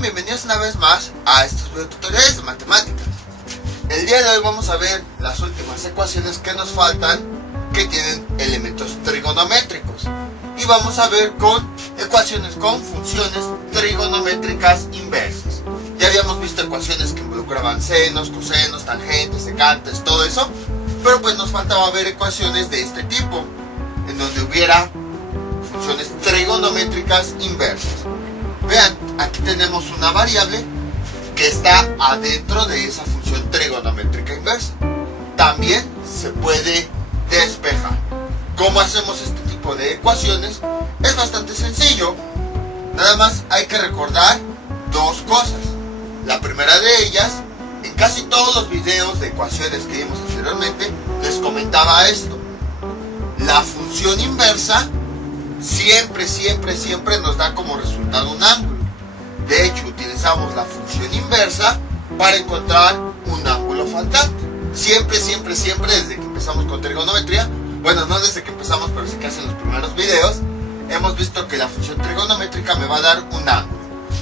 Sean bienvenidos una vez más a estos videotutoriales de matemáticas. El día de hoy vamos a ver las últimas ecuaciones que nos faltan que tienen elementos trigonométricos. Y vamos a ver con ecuaciones con funciones trigonométricas inversas. Ya habíamos visto ecuaciones que involucraban senos, cosenos, tangentes, secantes, todo eso. Pero pues nos faltaba ver ecuaciones de este tipo, en donde hubiera funciones trigonométricas inversas. Vean, aquí tenemos una variable que está adentro de esa función trigonométrica inversa. También se puede despejar. ¿Cómo hacemos este tipo de ecuaciones? Es bastante sencillo. Nada más hay que recordar dos cosas. La primera de ellas, en casi todos los videos de ecuaciones que vimos anteriormente, les comentaba esto. La función inversa siempre nos da como resultado un ángulo. De hecho, utilizamos la función inversa para encontrar un ángulo faltante. Siempre, desde que empezamos con trigonometría, bueno, no desde que empezamos, pero sí que en los primeros videos, hemos visto que la función trigonométrica me va a dar un ángulo.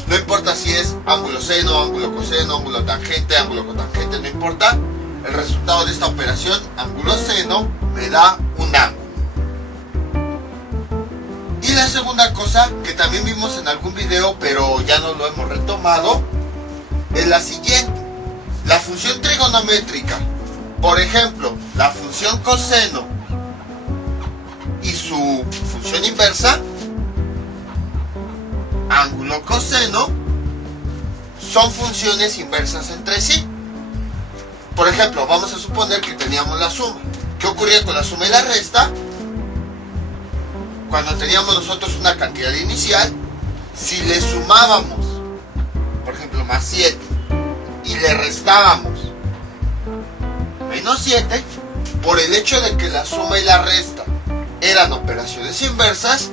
No importa si es ángulo seno, ángulo coseno, ángulo tangente, ángulo cotangente, no importa. El resultado de esta operación, ángulo seno, me da un ángulo. Y la segunda cosa que también vimos en algún video, pero ya no lo hemos retomado, es la siguiente. La función trigonométrica, por ejemplo, la función coseno y su función inversa, ángulo coseno, son funciones inversas entre sí. Por ejemplo, vamos a suponer que teníamos la suma. ¿Qué ocurría con la suma y la resta? Cuando teníamos nosotros una cantidad inicial, si le sumábamos, por ejemplo, más 7, y le restábamos menos 7, por el hecho de que la suma y la resta eran operaciones inversas,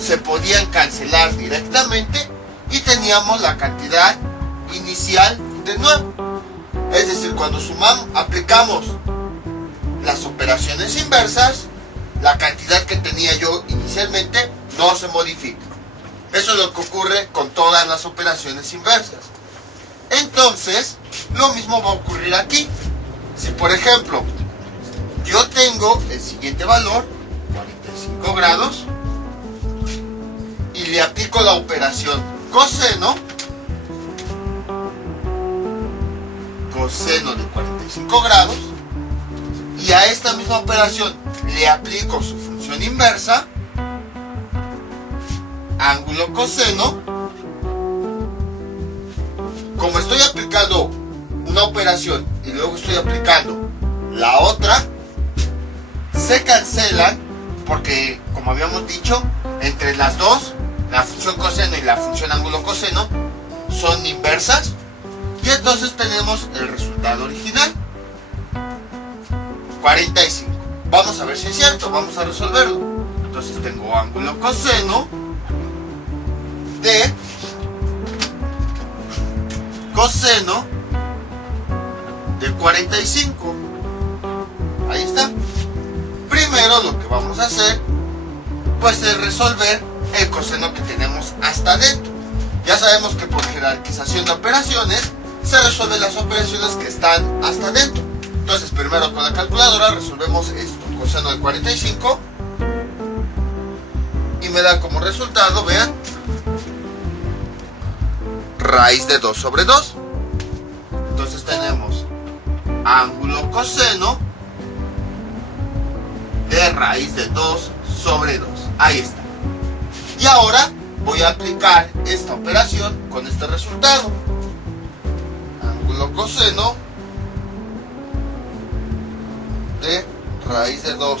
se podían cancelar directamente y teníamos la cantidad inicial de nuevo. Es decir, cuando sumamos, aplicamos las operaciones inversas, la cantidad que tenía yo inicialmente no se modifica. Eso es lo que ocurre con todas las operaciones inversas. Entonces, lo mismo va a ocurrir aquí. Si por ejemplo, yo tengo el siguiente valor, 45 grados, y le aplico la operación coseno de 45 grados, y a esta misma operación le aplico su función inversa, ángulo coseno. Como estoy aplicando una operación y luego estoy aplicando la otra, se cancelan porque, como habíamos dicho, entre las dos, la función coseno y la función ángulo coseno son inversas, y entonces tenemos el resultado original, 45. Vamos a ver si es cierto, vamos a resolverlo. Entonces tengo ángulo coseno de coseno de 45. Ahí está. Primero lo que vamos a hacer pues es resolver el coseno que tenemos hasta adentro. Ya sabemos que por jerarquización de operaciones se resuelven las operaciones que están hasta adentro. Entonces primero con la calculadora resolvemos esto, coseno de 45, y me da como resultado, vean, raíz de 2 sobre 2. Entonces tenemos ángulo coseno de raíz de 2 sobre 2. Ahí está. Y ahora voy a aplicar esta operación con este resultado. Ángulo coseno de raíz de 2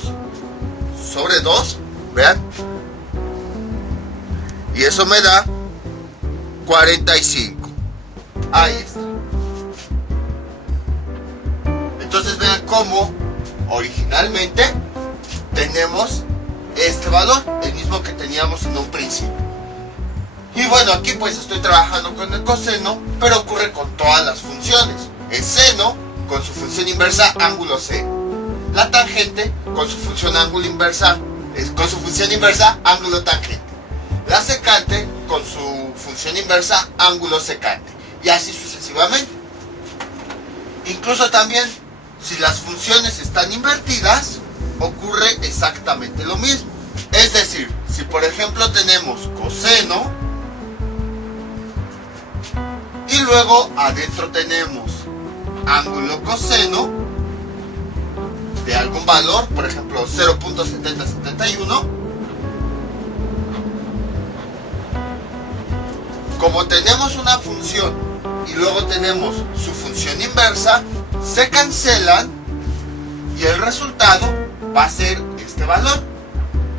sobre 2, vean, y eso me da 45. Ahí está. Entonces vean cómo originalmente tenemos este valor, el mismo que teníamos en un principio. Y bueno, aquí pues estoy trabajando con el coseno, pero ocurre con todas las funciones. El seno con su función inversa, ángulo seno. La tangente con su función ángulo inversa, ángulo tangente. La secante con su función inversa, ángulo secante, y así sucesivamente. Incluso también, si las funciones están invertidas, ocurre exactamente lo mismo. Es decir, si por ejemplo tenemos coseno y luego adentro tenemos ángulo coseno de algún valor, por ejemplo 0.7071, como tenemos una función y luego tenemos su función inversa, se cancelan y el resultado va a ser este valor,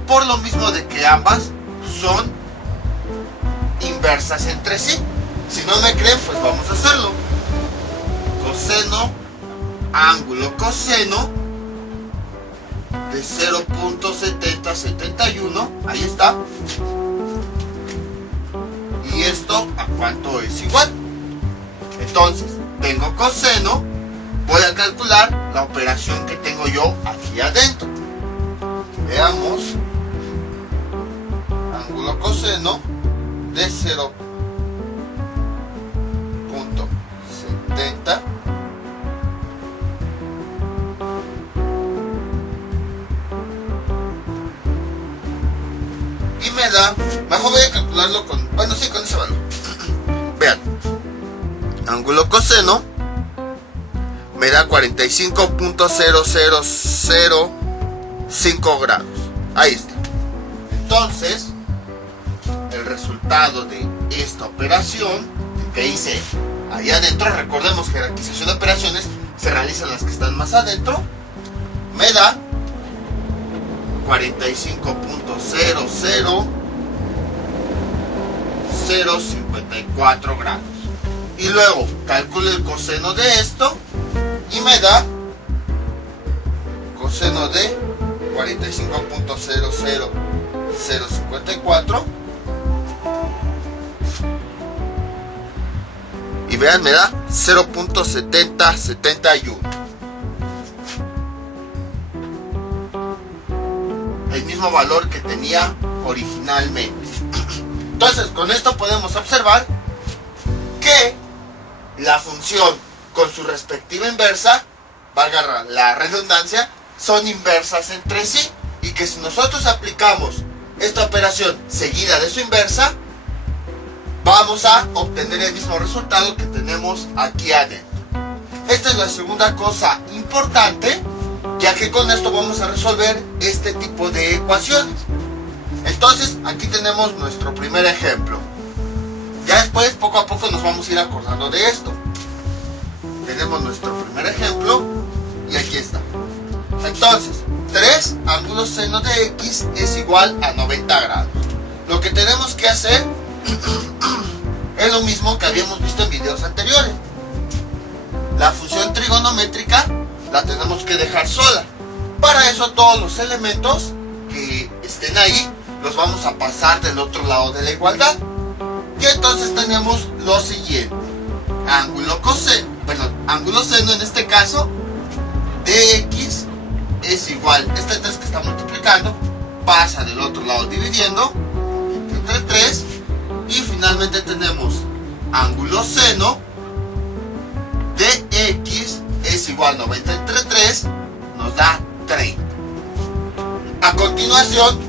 por lo mismo de que ambas son inversas entre sí. Si no me creen, pues vamos a hacerlo. Coseno, ángulo coseno de 0.7071, ahí está. ¿Y esto a cuánto es igual? Entonces, tengo coseno, voy a calcular la operación que tengo yo aquí adentro. Veamos, ángulo coseno de 0.70 y me da, mejor voy a calcularlo con, bueno, sí, con ese valor. Vean, ángulo coseno me da 45.0005 grados. Ahí está. Entonces, el resultado de esta operación que hice ahí adentro, recordemos que jerarquización de operaciones se realizan las que están más adentro, me da 45.00054 grados. Y luego calculo el coseno de esto y me da coseno de 45.00054 y vean, me da 0.7071, el mismo valor que tenía originalmente. Entonces, con esto podemos observar que la función con su respectiva inversa, valga la redundancia, son inversas entre sí, y que si nosotros aplicamos esta operación seguida de su inversa, vamos a obtener el mismo resultado que tenemos aquí adentro. Esta es la segunda cosa importante, ya que con esto vamos a resolver este tipo de ecuaciones. Entonces, aquí tenemos nuestro primer ejemplo. Ya después, poco a poco, nos vamos a ir acordando de esto. Tenemos nuestro primer ejemplo y aquí está. Entonces, 3 ángulos seno de x es igual a 90 grados. Lo que tenemos que hacer es lo mismo que habíamos visto en videos anteriores. La función trigonométrica la tenemos que dejar sola. Para eso todos los elementos que estén ahí los vamos a pasar del otro lado de la igualdad. Y entonces tenemos lo siguiente: ángulo seno en este caso de x es igual, este 3 que está multiplicando pasa del otro lado dividiendo entre 3, y finalmente tenemos ángulo seno de x es igual a 90 entre 3, nos da 30. A continuación,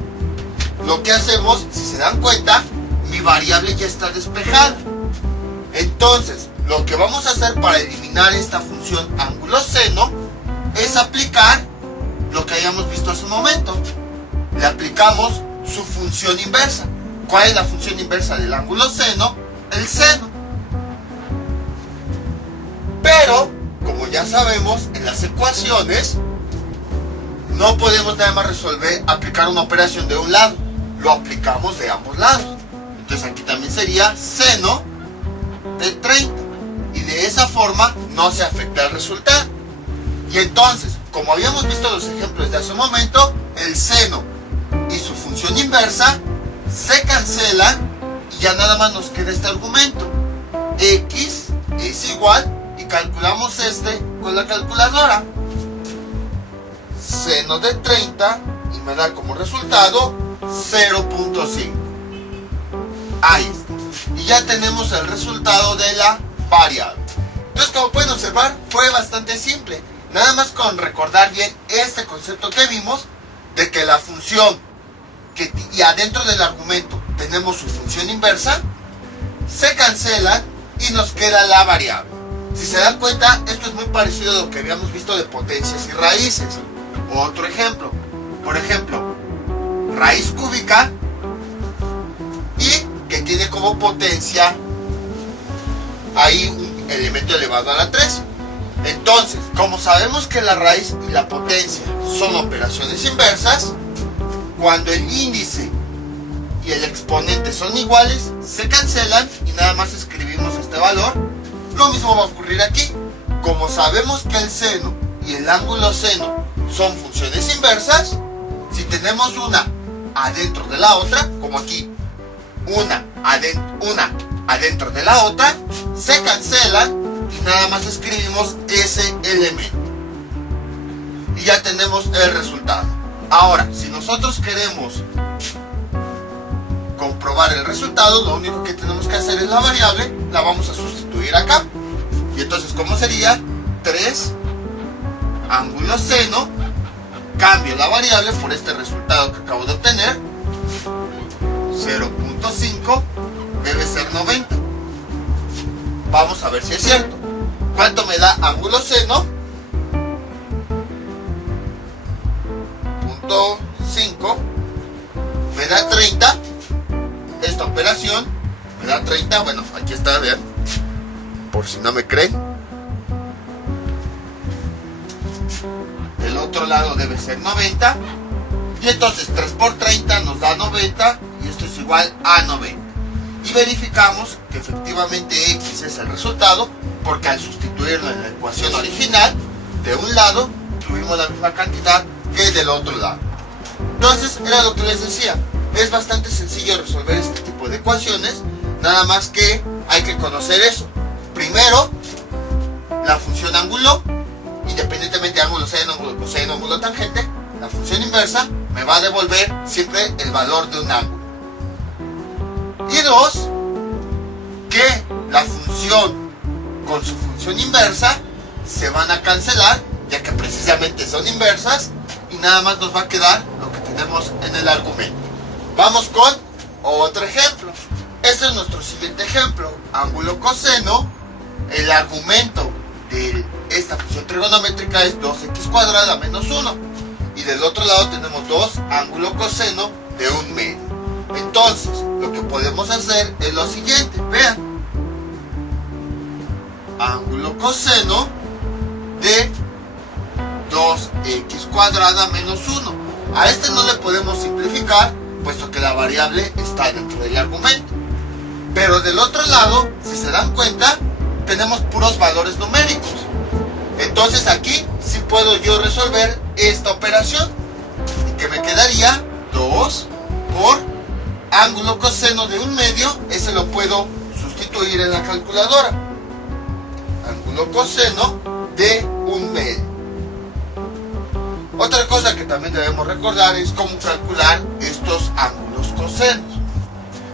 lo que hacemos, si se dan cuenta, mi variable ya está despejada. Entonces, lo que vamos a hacer para eliminar esta función ángulo seno es aplicar lo que hayamos visto hace un momento. Le aplicamos su función inversa. ¿Cuál es la función inversa del ángulo seno? El seno. Pero, como ya sabemos, en las ecuaciones no podemos nada más aplicar una operación de un lado, lo aplicamos de ambos lados. Entonces aquí también sería seno de 30, y de esa forma no se afecta el resultado. Y entonces, como habíamos visto los ejemplos de hace un momento, el seno y su función inversa se cancelan y ya nada más nos queda este argumento: x es igual, y calculamos este con la calculadora, seno de 30, y me da como resultado 0.5. Ahí está. Y ya tenemos el resultado de la variable. Entonces, como pueden observar, fue bastante simple. Nada más con recordar bien este concepto que vimos de que la función y adentro del argumento tenemos su función inversa, se cancelan y nos queda la variable. Si se dan cuenta, esto es muy parecido a lo que habíamos visto de potencias y raíces. Otro ejemplo, por ejemplo, raíz cúbica y que tiene como potencia ahí un elemento elevado a la 3. Entonces, como sabemos que la raíz y la potencia son operaciones inversas, cuando el índice y el exponente son iguales, se cancelan y nada más escribimos este valor. Lo mismo va a ocurrir aquí. Como sabemos que el seno y el ángulo seno son funciones inversas, si tenemos una adentro de la otra, como aquí, una adentro de la otra, se cancelan y nada más escribimos ese elemento. Y ya tenemos el resultado. Ahora, si nosotros queremos comprobar el resultado, lo único que tenemos que hacer es la variable, la vamos a sustituir acá. Y entonces, ¿cómo sería? 3 ángulo seno, cambio la variable por este resultado que acabo de obtener, 0.5 debe ser 90. Vamos a ver si es cierto. ¿Cuánto me da ángulo seno? 0.5 me da 30. Esta operación me da 30. Bueno, aquí está, vean, por si no me creen. El otro lado debe ser 90. Y entonces 3 por 30 nos da 90. Y esto es igual a 90. Y verificamos que efectivamente X es el resultado, porque al sustituirlo en la ecuación original, de un lado tuvimos la misma cantidad que del otro lado. Entonces, era lo que les decía, es bastante sencillo resolver este tipo de ecuaciones, nada más que hay que conocer eso. Primero, la función ángulo, independientemente de ángulo seno, ángulo coseno, ángulo tangente, la función inversa me va a devolver siempre el valor de un ángulo. Y dos, que la función con su función inversa se van a cancelar, ya que precisamente son inversas, y nada más nos va a quedar lo que tenemos en el argumento. Vamos con otro ejemplo. Este es nuestro siguiente ejemplo. Ángulo coseno, el argumento de esta función trigonométrica es 2x cuadrada menos 1. Y del otro lado tenemos 2 ángulo coseno de 1 medio. Entonces, lo que podemos hacer es lo siguiente. Vean. Ángulo coseno de 2x cuadrada menos 1. A este no le podemos simplificar, puesto que la variable está dentro del argumento. Pero del otro lado, si se dan cuenta, tenemos puros valores numéricos. Entonces aquí sí puedo yo resolver esta operación. Y que me quedaría 2 por ángulo coseno de 1 medio. Ese lo puedo sustituir en la calculadora. Ángulo coseno de 1 medio. Otra cosa que también debemos recordar es cómo calcular estos ángulos cosenos,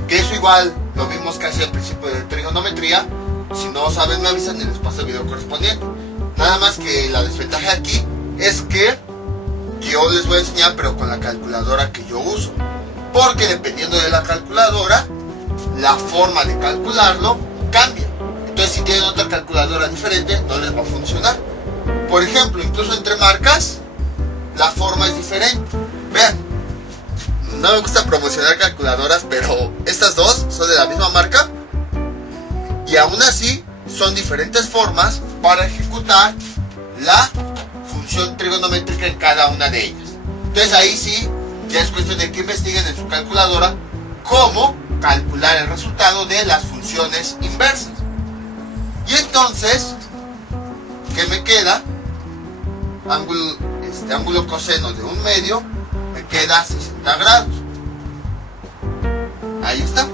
que eso igual lo vimos casi al principio de trigonometría. Si no saben, me avisan y les paso el video correspondiente. Nada más que la desventaja aquí es que yo les voy a enseñar, pero con la calculadora que yo uso, porque dependiendo de la calculadora, la forma de calcularlo cambia. Entonces, si tienen otra calculadora diferente, no les va a funcionar. Por ejemplo, incluso entre marcas, la forma es diferente. Vean, no me gusta promocionar calculadoras, pero estas dos son de la misma marca y aún así son diferentes formas para ejecutar la función trigonométrica en cada una de ellas. Entonces ahí sí, ya es cuestión de que investiguen en su calculadora cómo calcular el resultado de las funciones inversas. Y entonces, ¿qué me queda? Ángulo coseno de 1 medio me queda 60 grados. Ahí está.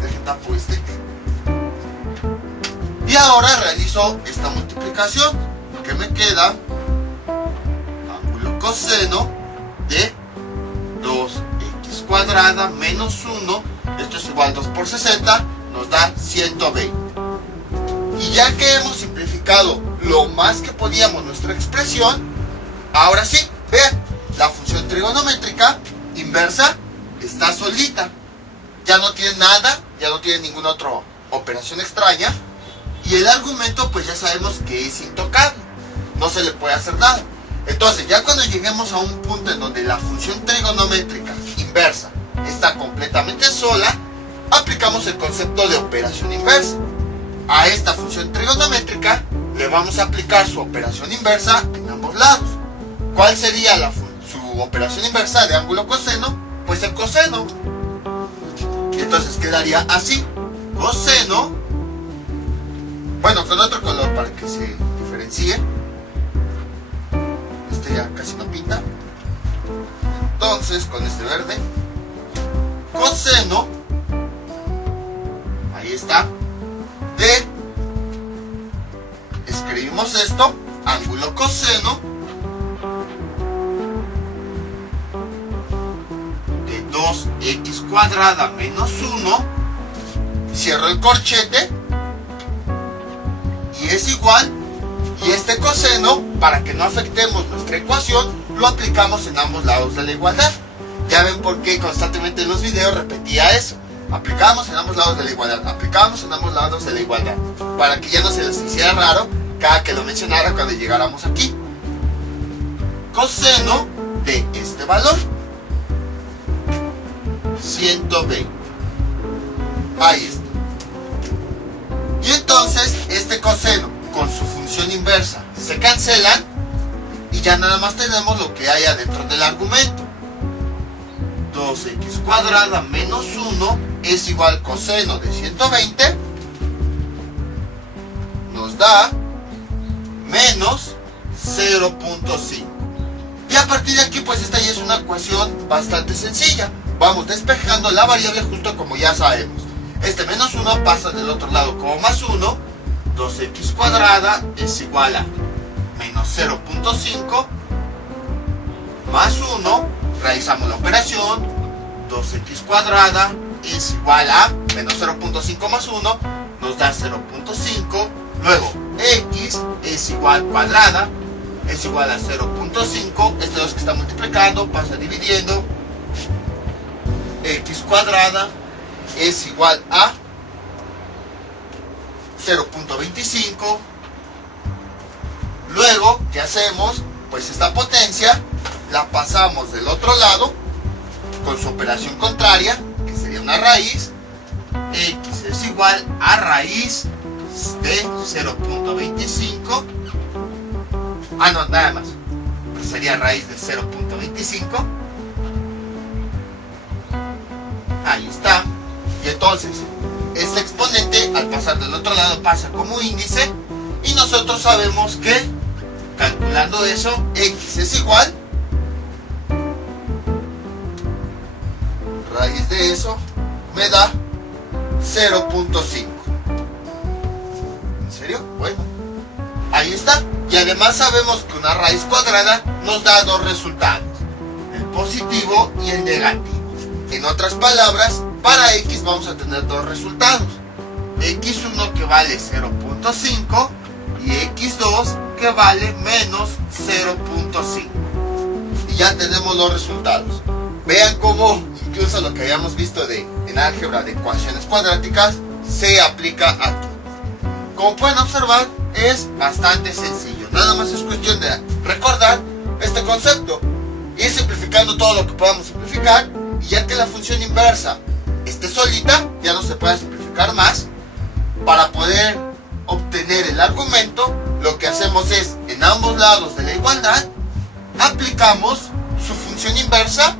Dejen tapo este. Y ahora realizo esta multiplicación. Que me queda ángulo coseno de 2x cuadrada menos 1. Esto es igual a 2 por 60. nos da 120. Y ya que hemos simplificado lo más que podíamos nuestra expresión, ahora sí, vean, la función trigonométrica inversa está solita. Ya no tiene nada, ya no tiene ninguna otra operación extraña. Y el argumento pues ya sabemos que es intocable, no se le puede hacer nada. Entonces ya cuando lleguemos a un punto en donde la función trigonométrica inversa está completamente sola, aplicamos el concepto de operación inversa. A esta función trigonométrica le vamos a aplicar su operación inversa en ambos lados. ¿Cuál sería su operación inversa de ángulo coseno? Pues el coseno. Entonces quedaría así: coseno, bueno, con otro color para que se diferencie. Este ya casi no pinta. Entonces con este verde, coseno, ahí está, de, escribimos esto, ángulo coseno de 2x cuadrada menos 1, cierro el corchete, y es igual, y este coseno, para que no afectemos nuestra ecuación, lo aplicamos en ambos lados de la igualdad. Ya ven por qué constantemente en los videos repetía eso. Aplicamos en ambos lados de la igualdad, aplicamos en ambos lados de la igualdad, para que ya no se les hiciera raro cada que lo mencionara cuando llegáramos aquí. Coseno de este valor, 120. Ahí está. Y entonces este coseno con su función inversa se cancelan y ya nada más tenemos lo que hay adentro del argumento. 2x cuadrada menos 1 es igual coseno de 120, nos da menos 0.5. Y a partir de aquí pues esta ya es una ecuación bastante sencilla. Vamos despejando la variable justo como ya sabemos. Este menos 1 pasa del otro lado como más 1. 2x cuadrada es igual a menos 0.5 más 1. Realizamos la operación. 2x cuadrada es igual a menos 0.5 más 1. Nos da 0.5. Luego x es igual cuadrada es igual a 0.5. Este 2 que está multiplicando pasa dividiendo. X cuadrada es igual a 0.25. Luego, ¿qué hacemos? Pues esta potencia la pasamos del otro lado con su operación contraria, que sería una raíz. X es igual a raíz de 0.25. Ah, no, nada más. Pues sería raíz de 0.25. Ahí está. Y entonces, este exponente al pasar del otro lado pasa como índice. Y nosotros sabemos que, calculando eso, x es igual, raíz de eso me da 0.5. ¿En serio? Bueno, ahí está. Y además sabemos que una raíz cuadrada nos da dos resultados, el positivo y el negativo. En otras palabras, para x vamos a tener dos resultados, x1 que vale 0.5 y x2 que vale menos 0.5. Y ya tenemos los resultados. Vean cómo incluso lo que habíamos visto en álgebra de ecuaciones cuadráticas se aplica aquí. Como pueden observar, es bastante sencillo. Nada más es cuestión de recordar este concepto, ir simplificando todo lo que podamos simplificar. Y ya que la función inversa esté solita, ya no se puede simplificar más. Para poder obtener el argumento, lo que hacemos es, en ambos lados de la igualdad, aplicamos su función inversa,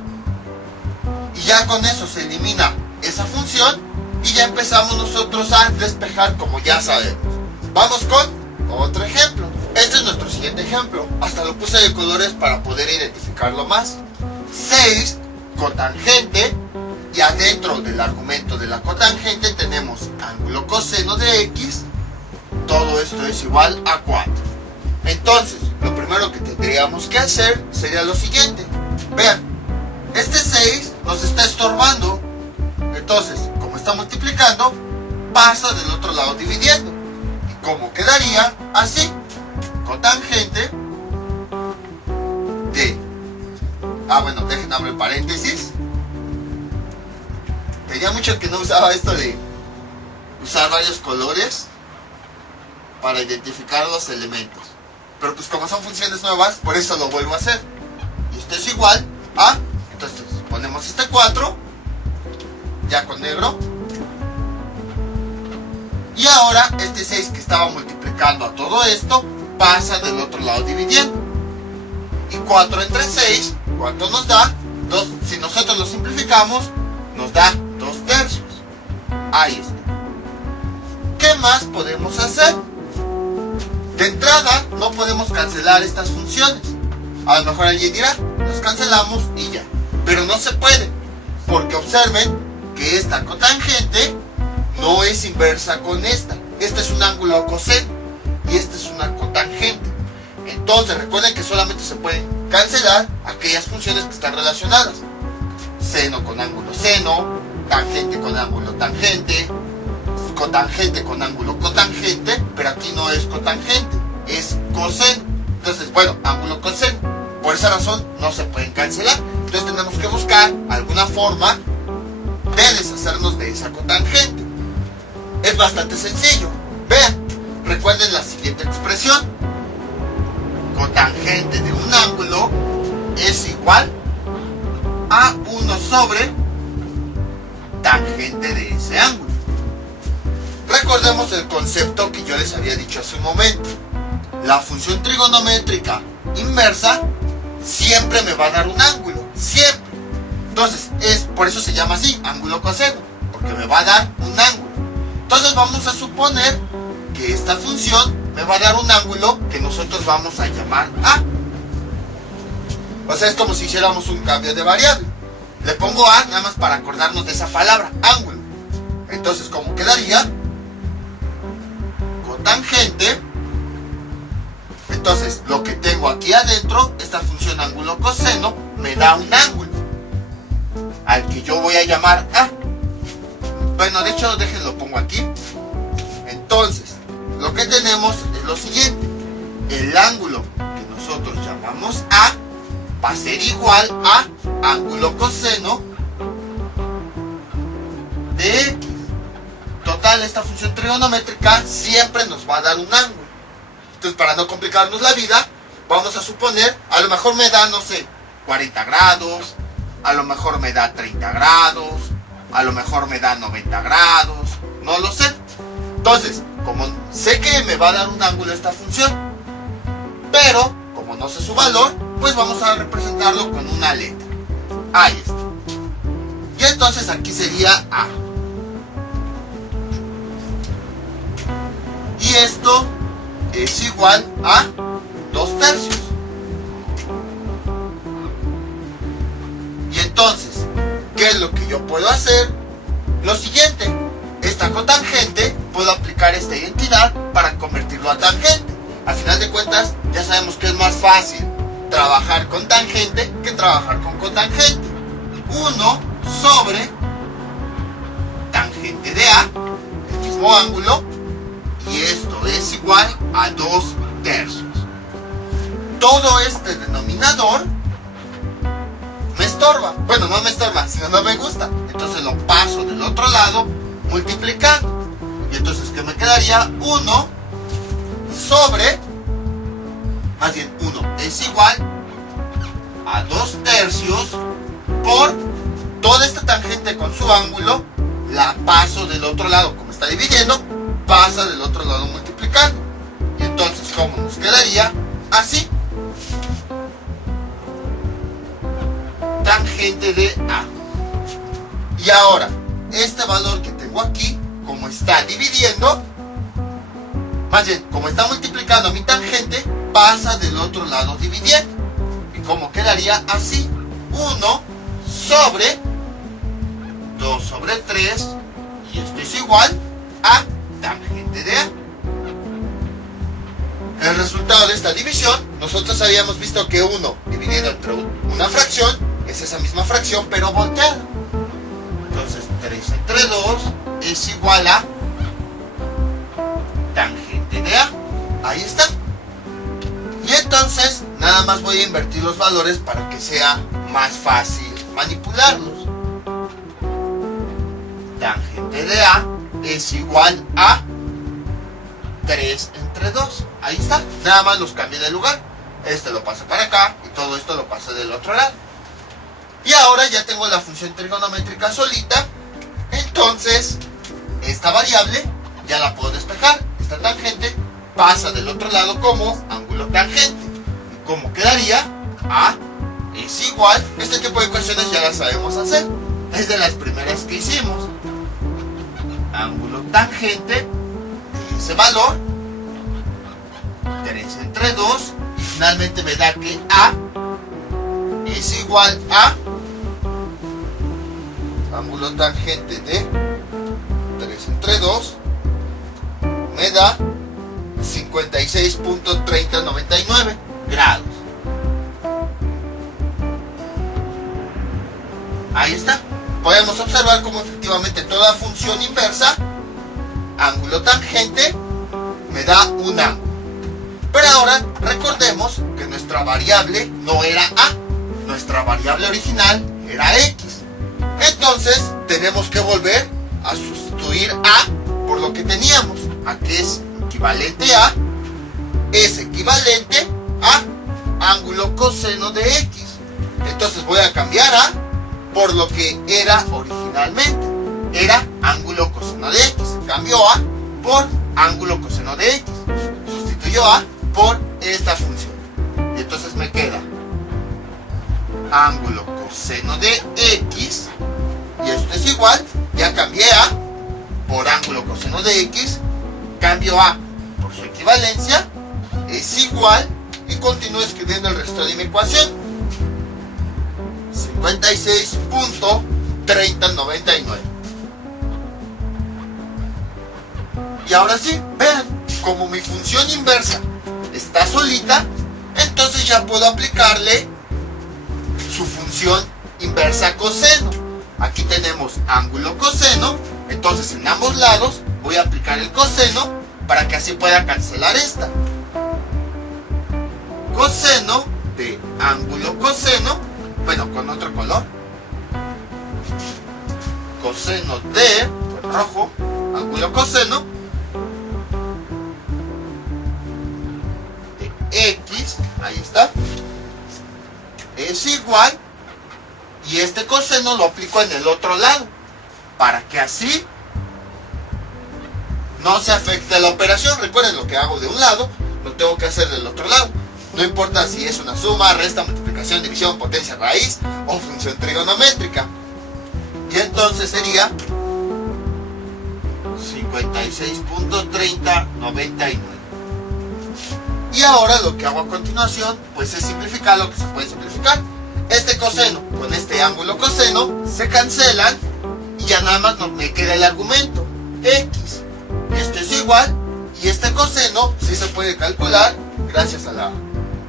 y ya con eso se elimina esa función, y ya empezamos nosotros a despejar como ya sabemos. Vamos con otro ejemplo. Este es nuestro siguiente ejemplo. Hasta lo puse de colores para poder identificarlo más. 6 cotangente, y adentro del argumento de la cotangente tenemos ángulo coseno de x. Todo esto es igual a 4. Entonces, lo primero que tendríamos que hacer sería lo siguiente. Vean, este 6 nos está estorbando. Entonces, como está multiplicando, pasa del otro lado dividiendo. ¿Y cómo quedaría? Así. Cotangente de... bueno, dejen abrir paréntesis. Tenía mucho que no usaba esto de usar varios colores para identificar los elementos. Pero pues como son funciones nuevas, por eso lo vuelvo a hacer. Y esto es igual a... Entonces ponemos este 4, ya con negro. Y ahora este 6 que estaba multiplicando a todo esto, pasa del otro lado dividiendo. Y 4 entre 6, ¿cuánto nos da? 2. Si nosotros lo simplificamos, nos da 2 tercios. Ahí está. ¿Qué más podemos hacer? De entrada, no podemos cancelar estas funciones. A lo mejor alguien dirá, las cancelamos y ya. Pero no se puede, porque observen que esta cotangente no es inversa con esta. Este es un ángulo coseno y esta es una cotangente. Entonces recuerden que solamente se pueden cancelar aquellas funciones que están relacionadas. Seno con ángulo seno, tangente con ángulo tangente, cotangente con ángulo cotangente, pero aquí no es cotangente, es coseno. Entonces, bueno, ángulo coseno. Por esa razón no se pueden cancelar. Entonces tenemos que buscar alguna forma de deshacernos de esa cotangente. Es bastante sencillo. Vean, recuerden la siguiente expresión. Cotangente de un ángulo es igual a 1 sobre tangente de ese ángulo. Recordemos el concepto que yo les había dicho hace un momento. La función trigonométrica inversa siempre me va a dar un ángulo, siempre. Entonces, por eso se llama así, ángulo coseno, porque me va a dar un ángulo. Entonces vamos a suponer que esta función me va a dar un ángulo que nosotros vamos a llamar A. O sea, es como si hiciéramos un cambio de variable. Le pongo A nada más para acordarnos de esa palabra, ángulo. Entonces, ¿cómo quedaría? Cotangente. Entonces, lo que tengo aquí adentro, esta función ángulo coseno, me da un ángulo al que yo voy a llamar A. Bueno, de hecho, déjenlo, pongo aquí. Entonces, lo que tenemos es lo siguiente. El ángulo que nosotros llamamos A va a ser igual a ángulo coseno de X. Total, esta función trigonométrica siempre nos va a dar un ángulo. Entonces, para no complicarnos la vida, vamos a suponer, a lo mejor me da, no sé, 40 grados, a lo mejor me da 30 grados, a lo mejor me da 90 grados, no lo sé. Entonces, como sé que me va a dar un ángulo esta función, pero como no sé su valor, pues vamos a representarlo con una letra. Ahí está. Y entonces aquí sería A. Y esto es igual a 2 tercios. Y entonces, ¿qué es lo que yo puedo hacer? Lo siguiente, esta cotangente, puedo aplicar esta identidad para convertirlo a tangente. Al final de cuentas, ya sabemos que es más fácil trabajar con tangente que trabajar con cotangente. 1 sobre tangente de A, el mismo ángulo, y esto es igual a 2 tercios. Todo este denominador me estorba. Bueno, no me estorba, sino no me gusta. Entonces lo paso del otro lado multiplicando. Y entonces, ¿qué me quedaría? 1 sobre, más bien 1 es igual a 2 tercios por toda esta tangente con su ángulo, la paso del otro lado. Como está dividiendo, pasa del otro lado multiplicando. Y entonces, ¿cómo nos quedaría? Así. Tangente de A. Y ahora, este valor que tengo aquí, como está dividiendo, más bien, como está multiplicando mi tangente, pasa del otro lado dividiendo. ¿Y cómo quedaría? Así. 1 sobre 2 sobre 3, y esto es igual a tangente de A. El resultado de esta división, nosotros habíamos visto que 1 dividido entre una fracción es esa misma fracción pero volteada. Entonces 3 entre 2 es igual a tangente de A. Ahí está. Y entonces nada más voy a invertir los valores para que sea más fácil manipularlos. Tangente de A es igual a 3 entre 2. Ahí está. Nada más los cambio de lugar. Este lo paso para acá y todo esto lo paso del otro lado. Y ahora ya tengo la función trigonométrica solita. Entonces esta variable ya la puedo despejar. Esta tangente pasa del otro lado como ángulo tangente. ¿Y cómo quedaría? A es igual. Este tipo de ecuaciones ya las sabemos hacer. Es de las primeras que hicimos. Ángulo tangente de ese valor, 3 entre 2. Y finalmente me da que A es igual a ángulo tangente de 3 entre 2 me da 56.3099 grados. Ahí está. Podemos observar cómo efectivamente toda función inversa, ángulo tangente, me da un ángulo. Pero ahora recordemos que nuestra variable no era A. Nuestra variable original era X. Entonces tenemos que volver a sustituir A por lo que teníamos. A que es equivalente a, es equivalente a ángulo coseno de X. Entonces voy a cambiar A por lo que era originalmente. Era ángulo coseno de X. Cambio A por ángulo coseno de X. Sustituyo A por esta función. Y entonces me queda ángulo coseno de X. Y esto es igual. Ya cambié A por ángulo coseno de X. Cambio A por su equivalencia. Es igual. Y continúo escribiendo el resto de mi ecuación. 56.3099. Y ahora sí, vean, como mi función inversa está solita, entonces ya puedo aplicarle su función inversa coseno. Aquí tenemos ángulo coseno, entonces en ambos lados voy a aplicar el coseno para que así pueda cancelar esta. Coseno de ángulo coseno, bueno, con otro color. Coseno de, con rojo, ángulo coseno de X, ahí está, es igual, y este coseno lo aplico en el otro lado, para que así no se afecte la operación. Recuerden, lo que hago de un lado, lo tengo que hacer del otro lado. No importa si es una suma, resta, multiplicación, división, potencia, raíz o función trigonométrica. Y entonces sería 56.3099. Y ahora lo que hago a continuación, pues es simplificar lo que se puede simplificar. Este coseno con este ángulo coseno se cancelan y ya nada más me queda el argumento X. Este es igual, y este coseno sí se puede calcular gracias a la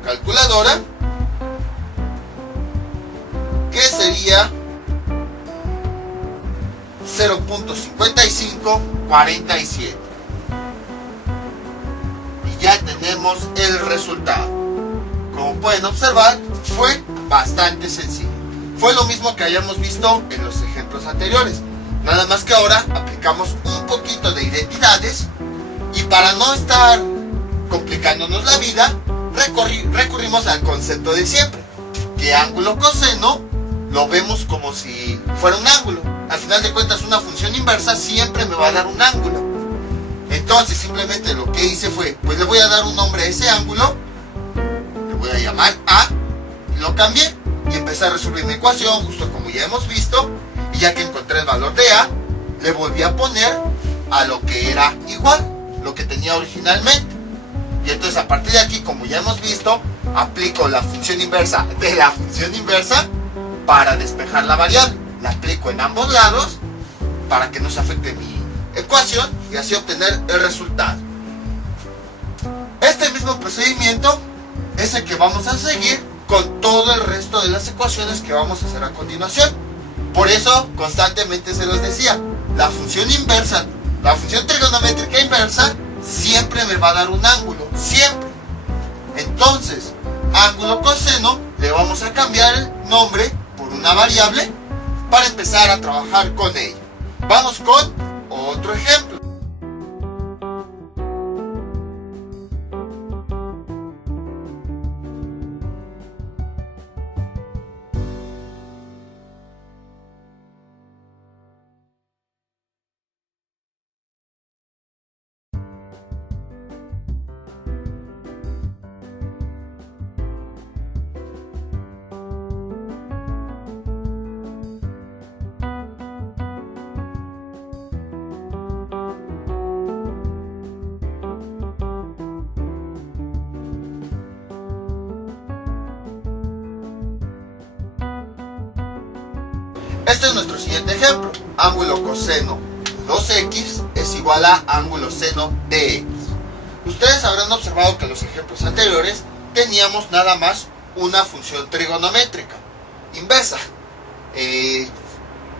calculadora, que sería 0.5547. Y ya tenemos el resultado. Como pueden observar, fue bastante sencillo. Fue lo mismo que hayamos visto en los ejemplos anteriores, nada más que ahora aplicamos un poquito de identidades, y para no estar complicándonos la vida, recurrimos al concepto de siempre, que ángulo coseno lo vemos como si fuera un ángulo. Al final de cuentas, una función inversa siempre me va a dar un ángulo. Entonces simplemente lo que hice fue, pues le voy a dar un nombre a ese ángulo, le voy a llamar A, y lo cambié y empecé a resolver mi ecuación justo como ya hemos visto. Y ya que encontré el valor de A, le volví a poner a lo que era igual, lo que tenía originalmente. Y entonces a partir de aquí, como ya hemos visto, aplico la función inversa de la función inversa para despejar la variable. La aplico en ambos lados para que no se afecte mi ecuación y así obtener el resultado. Este mismo procedimiento es el que vamos a seguir con todo el resto de las ecuaciones que vamos a hacer a continuación. Por eso constantemente se los decía, la función inversa, la función trigonométrica inversa siempre me va a dar un ángulo, siempre. Entonces, ángulo coseno le vamos a cambiar el nombre por una variable para empezar a trabajar con ella. Vamos con otro ejemplo. Este es nuestro siguiente ejemplo. Ángulo coseno de 2x es igual a ángulo seno de x. Ustedes habrán observado que en los ejemplos anteriores teníamos nada más una función trigonométrica inversa.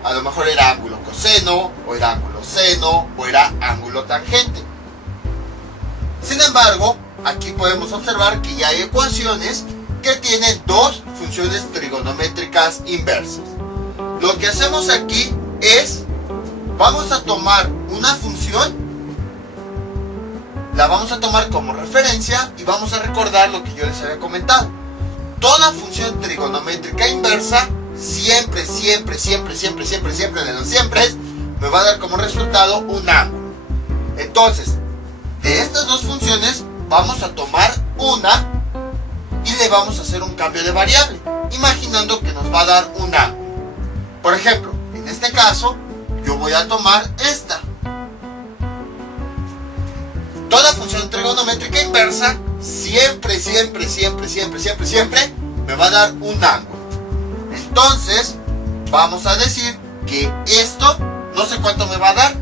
A lo mejor era ángulo coseno, o era ángulo seno, o era ángulo tangente. Sin embargo, aquí podemos observar que ya hay ecuaciones que tienen dos funciones trigonométricas inversas. Lo que hacemos aquí es, vamos a tomar una función, la vamos a tomar como referencia y vamos a recordar lo que yo les había comentado. Toda función trigonométrica inversa, siempre de los siempre, me va a dar como resultado un ángulo. Entonces, de estas dos funciones, vamos a tomar una y le vamos a hacer un cambio de variable, imaginando que nos va a dar un ángulo. Por ejemplo, en este caso, yo voy a tomar esta. Toda función trigonométrica inversa siempre me va a dar un ángulo. Entonces, vamos a decir que esto, no sé cuánto me va a dar.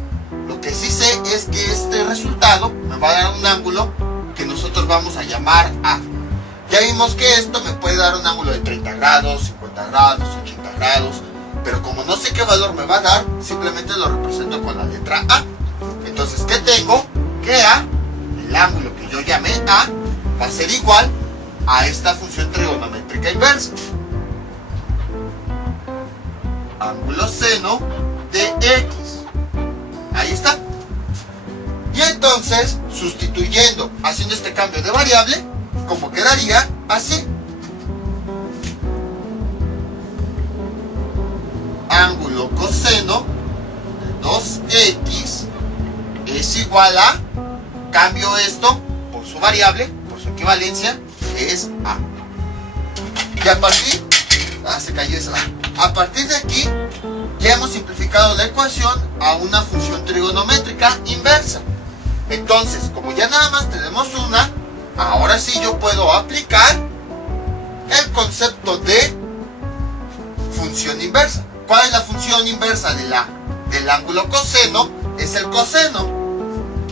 Lo que sí sé es que este resultado me va a dar un ángulo que nosotros vamos a llamar A. Ya vimos que esto me puede dar un ángulo de 30 grados, 50 grados, 80 grados. Pero como no sé qué valor me va a dar, simplemente lo represento con la letra A. Entonces, ¿qué tengo? Que A, el ángulo que yo llamé A, va a ser igual a esta función trigonométrica inversa. Ángulo seno de X. Ahí está. Y entonces, sustituyendo, haciendo este cambio de variable, como quedaría así. Ángulo coseno de 2x es igual a, cambio esto por su variable, por su equivalencia, que es A. Y a partir, se cayó esa. A partir de aquí, ya hemos simplificado la ecuación a una función trigonométrica inversa. Entonces, como ya nada más tenemos una, ahora sí yo puedo aplicar el concepto de función inversa. ¿Cuál es la función inversa del ángulo coseno? Es el coseno.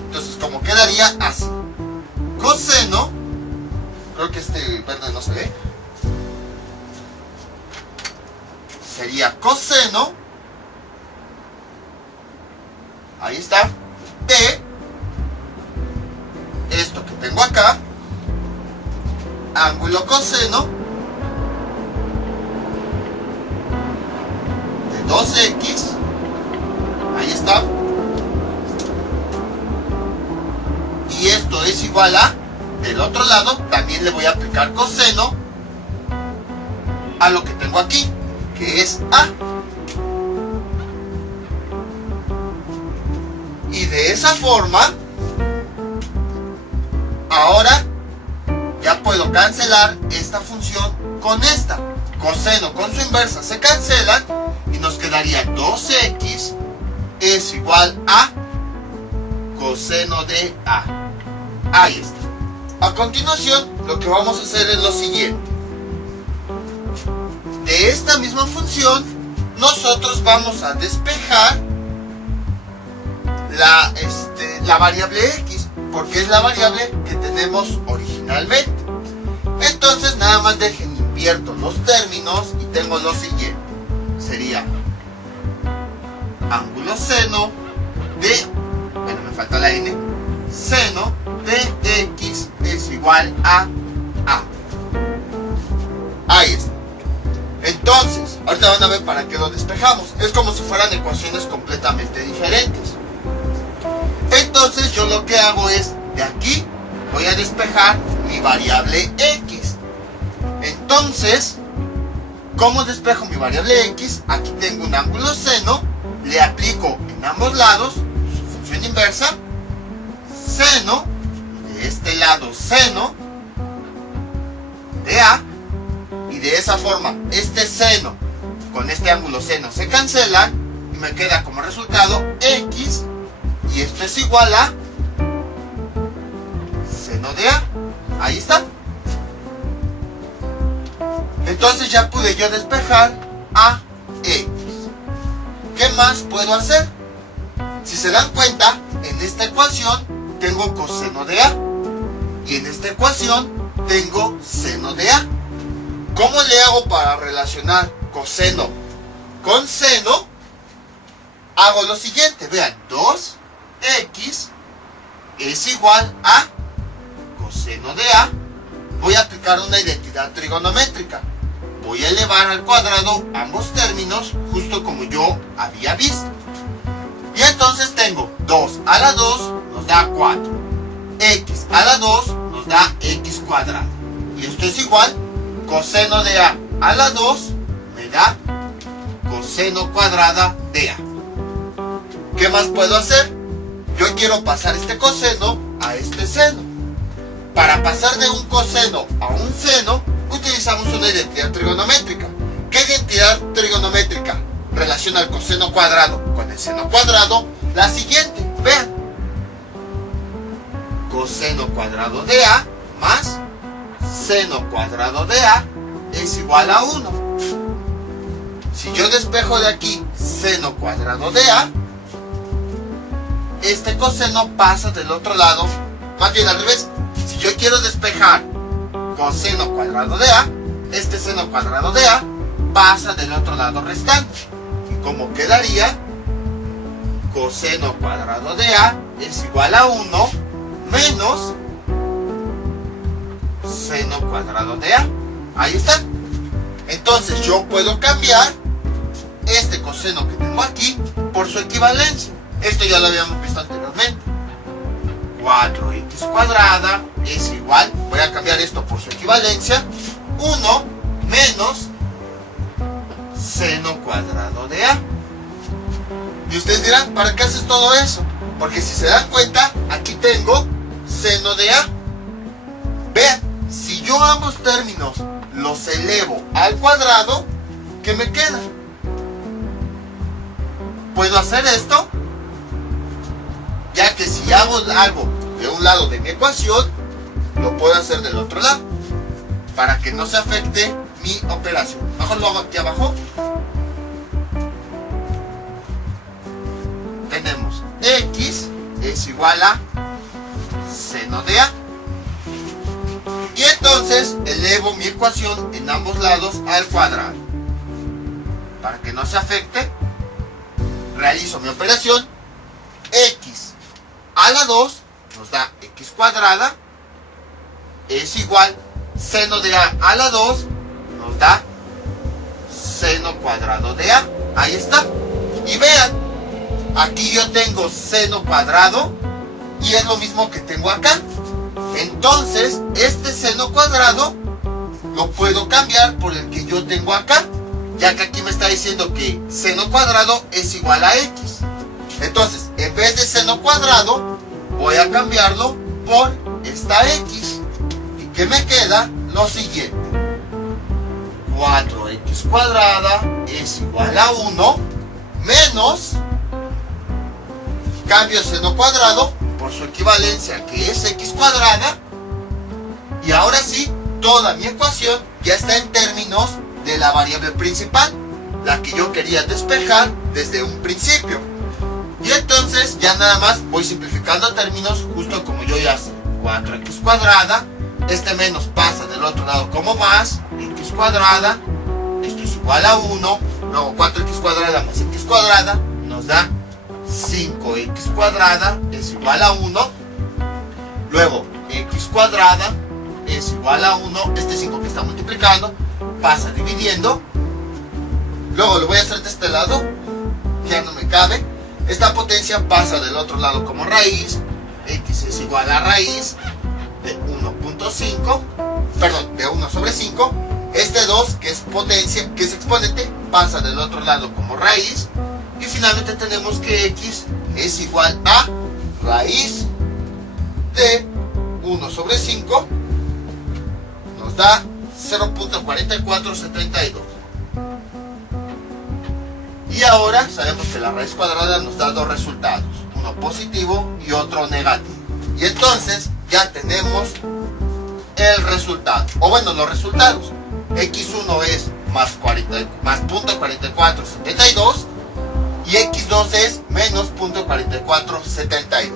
Entonces, como quedaría así. Coseno, creo que este verde no se ve. Sería coseno, ahí está, de esto que tengo acá, ángulo coseno 2x, ahí está, y esto es igual a, del otro lado también le voy a aplicar coseno a lo que tengo aquí, que es A. Y de esa forma, ahora ya puedo cancelar esta función con esta. Coseno con su inversa se cancelan y nos quedaría 2x es igual a coseno de A. Ahí está. A continuación, lo que vamos a hacer es lo siguiente. De esta misma función, nosotros vamos a despejar la variable x, porque es la variable que tenemos originalmente. Entonces, nada más dejen, invierto los términos y tengo lo siguiente. Sería ángulo seno de, bueno, me falta la n, seno de x es igual a A. Ahí está. Entonces, ahorita van a ver para qué lo despejamos. Es como si fueran ecuaciones completamente diferentes. Entonces yo lo que hago es, de aquí voy a despejar mi variable x. Entonces, ¿cómo despejo mi variable x? Aquí tengo un ángulo seno, le aplico en ambos lados su función inversa, seno, de este lado seno de A, y de esa forma este seno con este ángulo seno se cancelan y me queda como resultado x, y esto es igual a seno de A. Ahí está. Entonces ya pude yo despejar a x. ¿Qué más puedo hacer? Si se dan cuenta, en esta ecuación tengo coseno de A y en esta ecuación tengo seno de A. ¿Cómo le hago para relacionar coseno con seno? Hago lo siguiente, vean, 2x es igual a coseno de A. Voy a aplicar una identidad trigonométrica. Voy a elevar al cuadrado ambos términos, justo como yo había visto. Y entonces tengo 2 a la 2 nos da 4. X a la 2 nos da x cuadrado. Y esto es igual, coseno de A la 2 me da coseno cuadrada de A. ¿Qué más puedo hacer? Yo quiero pasar este coseno a este seno. Para pasar de un coseno a un seno, utilizamos una identidad trigonométrica. ¿Qué identidad trigonométrica relaciona el coseno cuadrado con el seno cuadrado? La siguiente, vean. Coseno cuadrado de A más seno cuadrado de A es igual a 1. Si yo despejo de aquí seno cuadrado de A, este coseno pasa del otro lado, más bien al revés. Si yo quiero despejar coseno cuadrado de A, este seno cuadrado de A pasa del otro lado restante. Y como quedaría, coseno cuadrado de A es igual a 1 menos seno cuadrado de A. Ahí está. Entonces yo puedo cambiar este coseno que tengo aquí por su equivalencia. Esto ya lo habíamos visto anteriormente. 4x cuadrada es igual, voy a cambiar esto por su equivalencia, 1 menos seno cuadrado de A. Y ustedes dirán, ¿para qué haces todo eso? Porque si se dan cuenta, aquí tengo seno de A. Vean, si yo ambos términos los elevo al cuadrado, ¿qué me queda? ¿Puedo hacer esto? Ya que si hago algo de un lado de mi ecuación, lo puedo hacer del otro lado, para que no se afecte mi operación. Mejor lo hago aquí abajo. Tenemos x es igual a seno de A. Y entonces elevo mi ecuación en ambos lados al cuadrado. Para que no se afecte, realizo mi operación. X a la 2 nos da x cuadrada es igual, seno de A la 2 nos da seno cuadrado de A. Ahí está. Y vean, aquí yo tengo seno cuadrado y es lo mismo que tengo acá. Entonces este seno cuadrado lo puedo cambiar por el que yo tengo acá, ya que aquí me está diciendo que seno cuadrado es igual a x. Entonces, en vez de seno cuadrado, voy a cambiarlo por esta x. ¿Y qué me queda? Lo siguiente. 4x cuadrada es igual a 1 menos, cambio seno cuadrado por su equivalencia, que es x cuadrada. Y ahora sí, toda mi ecuación ya está en términos de la variable principal, la que yo quería despejar desde un principio. Y entonces ya nada más voy simplificando términos justo como yo ya sé. 4x cuadrada, este menos pasa del otro lado como más, x cuadrada, esto es igual a 1, luego 4x cuadrada más x cuadrada nos da 5x cuadrada es igual a 1, Luego, x cuadrada es igual a 1. Este 5 que está multiplicando pasa dividiendo. Luego lo voy a hacer de este lado, ya no me cabe. Esta potencia pasa del otro lado como raíz. X es igual a raíz de 1.5, perdón, de 1 sobre 5. Este 2, que es potencia, que es exponente, pasa del otro lado como raíz. Y finalmente tenemos que x es igual a raíz de 1 sobre 5. Nos da 0.4472. Y ahora sabemos que la raíz cuadrada nos da dos resultados, uno positivo y otro negativo. Y entonces ya tenemos el resultado, o bueno, los resultados. X1 es más 0.4472 y X2 es menos 0.4472.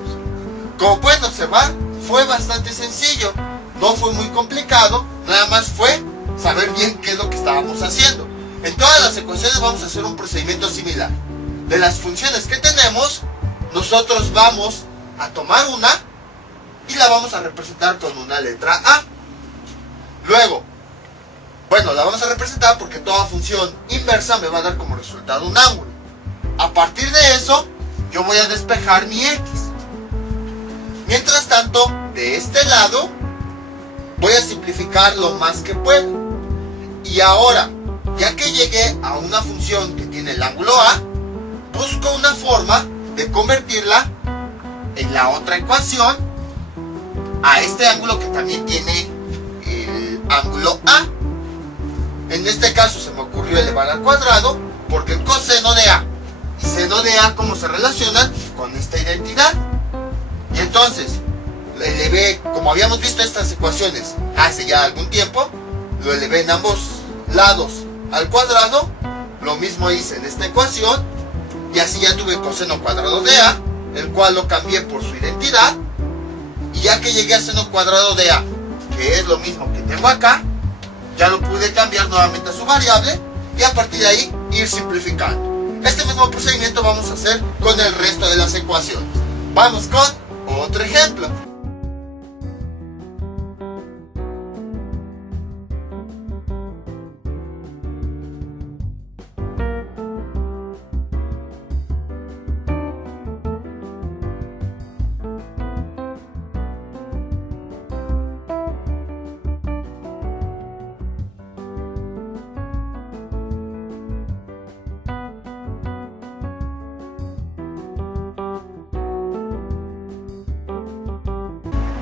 Como pueden observar, fue bastante sencillo, no fue muy complicado, nada más fue saber bien qué es lo que estábamos haciendo. En todas las ecuaciones vamos a hacer un procedimiento similar. De las funciones que tenemos, nosotros vamos a tomar una y la vamos a representar con una letra A. Luego, bueno, la vamos a representar porque toda función inversa me va a dar como resultado un ángulo. A partir de eso, yo voy a despejar mi X. Mientras tanto, de este lado, voy a simplificar lo más que puedo. Y ahora, ya que llegué a una función que tiene el ángulo A, busco una forma de convertirla en la otra ecuación a este ángulo que también tiene el ángulo A. En este caso se me ocurrió elevar al cuadrado porque el coseno de A y seno de A, ¿cómo se relacionan? Con esta identidad. Y entonces, lo elevé, como habíamos visto estas ecuaciones hace ya algún tiempo, lo elevé en ambos lados al cuadrado. Lo mismo hice en esta ecuación y así ya tuve coseno cuadrado de A, el cual lo cambié por su identidad. Y ya que llegué a seno cuadrado de A, que es lo mismo que tengo acá, ya lo pude cambiar nuevamente a su variable y a partir de ahí ir simplificando. Este mismo procedimiento vamos a hacer con el resto de las ecuaciones. Vamos con otro ejemplo.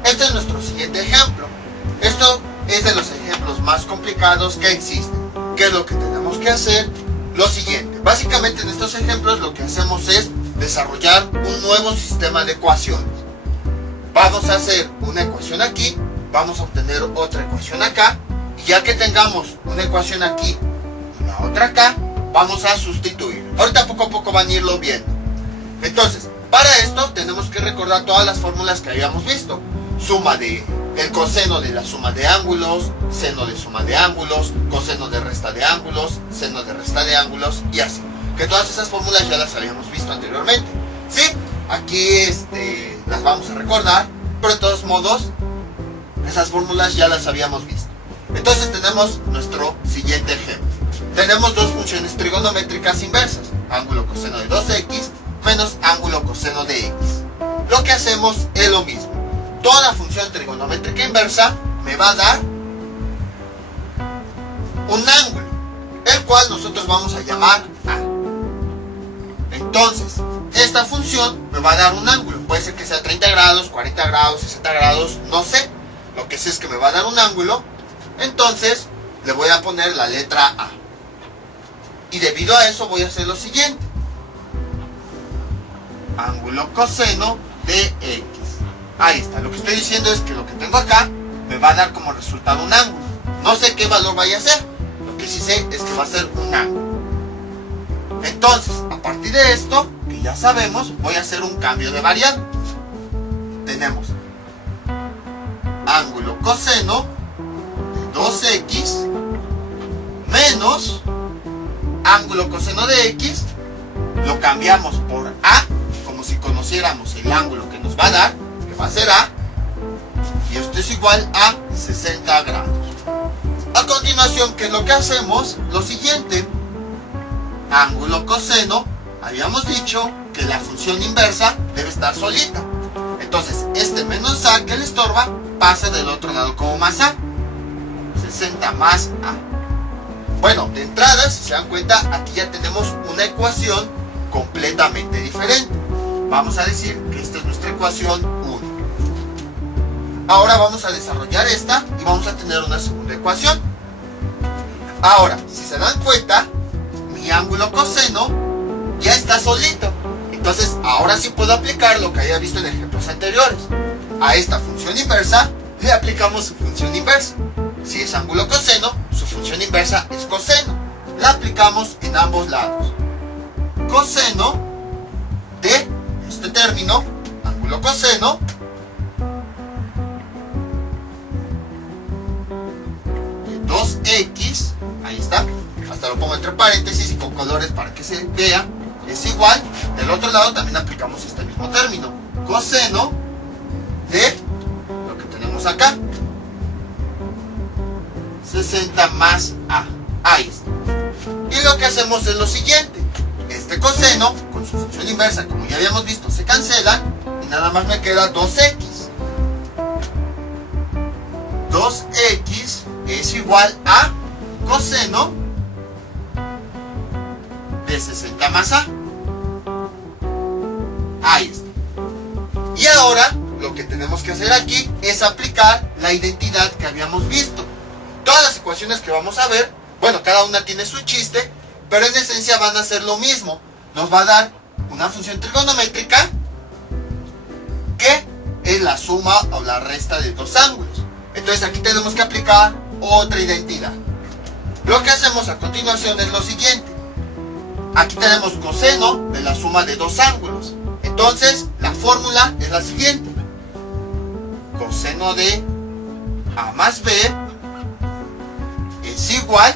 Este es nuestro siguiente ejemplo. Esto es de los ejemplos más complicados que existen. ¿Qué es lo que tenemos que hacer? Lo siguiente. Básicamente en estos ejemplos lo que hacemos es desarrollar un nuevo sistema de ecuaciones. Vamos a hacer una ecuación aquí, vamos a obtener otra ecuación acá, y ya que tengamos una ecuación aquí y la otra acá, vamos a sustituir. Ahorita poco a poco van a irlo viendo. Entonces, para esto tenemos que recordar todas las fórmulas que habíamos visto. Suma de el coseno de la suma de ángulos, seno de suma de ángulos, coseno de resta de ángulos, seno de resta de ángulos y así. Que todas esas fórmulas ya las habíamos visto anteriormente. Sí, aquí las vamos a recordar, pero de todos modos esas fórmulas ya las habíamos visto. Entonces tenemos nuestro siguiente ejemplo. Tenemos dos funciones trigonométricas inversas, ángulo coseno de 2x menos ángulo coseno de x. Lo que hacemos es lo mismo. Toda función trigonométrica inversa me va a dar un ángulo, el cual nosotros vamos a llamar A. Entonces, esta función me va a dar un ángulo. Puede ser que sea 30 grados, 40 grados, 60 grados, no sé. Lo que sé es que me va a dar un ángulo. Entonces, le voy a poner la letra A. Y debido a eso voy a hacer lo siguiente. Ángulo coseno de x. Ahí está. Lo que estoy diciendo es que lo que tengo acá me va a dar como resultado un ángulo. No sé qué valor vaya a ser. Lo que sí sé es que va a ser un ángulo. Entonces, a partir de esto, que ya sabemos, voy a hacer un cambio de variable. Tenemos ángulo coseno de 2x menos ángulo coseno de x. Lo cambiamos por A, como si conociéramos el ángulo que nos va a dar, que va a ser A, y esto es igual a 60 grados. A continuación, ¿qué es lo que hacemos? Lo siguiente, ángulo coseno, habíamos dicho que la función inversa debe estar solita. Entonces, este menos a que le estorba pasa del otro lado como más a. 60 más a. Bueno, de entrada, si se dan cuenta, aquí ya tenemos una ecuación completamente diferente. Vamos a decir que esta es nuestra ecuación 1. Ahora vamos a desarrollar esta y vamos a tener una segunda ecuación. Ahora, si se dan cuenta, mi ángulo coseno ya está solito. Entonces, ahora sí puedo aplicar lo que había visto en ejemplos anteriores. A esta función inversa le aplicamos su función inversa. Si es ángulo coseno, su función inversa es coseno. La aplicamos en ambos lados. Coseno de este término, ángulo coseno, de 2x, ahí está, hasta lo pongo entre paréntesis y con colores para que se vea, es igual. Del otro lado también aplicamos este mismo término, coseno de lo que tenemos acá, 60 más a. Ahí está. Y lo que hacemos es lo siguiente, este coseno con su función inversa, como ya habíamos visto, se cancelan y nada más me queda 2x. 2x es igual a coseno de 60 más a. Ahí está. Y ahora lo que tenemos que hacer aquí es aplicar la identidad que habíamos visto. Todas las ecuaciones que vamos a ver, bueno, cada una tiene su chiste, pero en esencia van a ser lo mismo. Nos va a dar una función trigonométrica que es la suma o la resta de dos ángulos. Entonces aquí tenemos que aplicar otra identidad. Lo que hacemos a continuación es lo siguiente. Aquí tenemos coseno de la suma de dos ángulos. Entonces la fórmula es la siguiente. Coseno de a más b es igual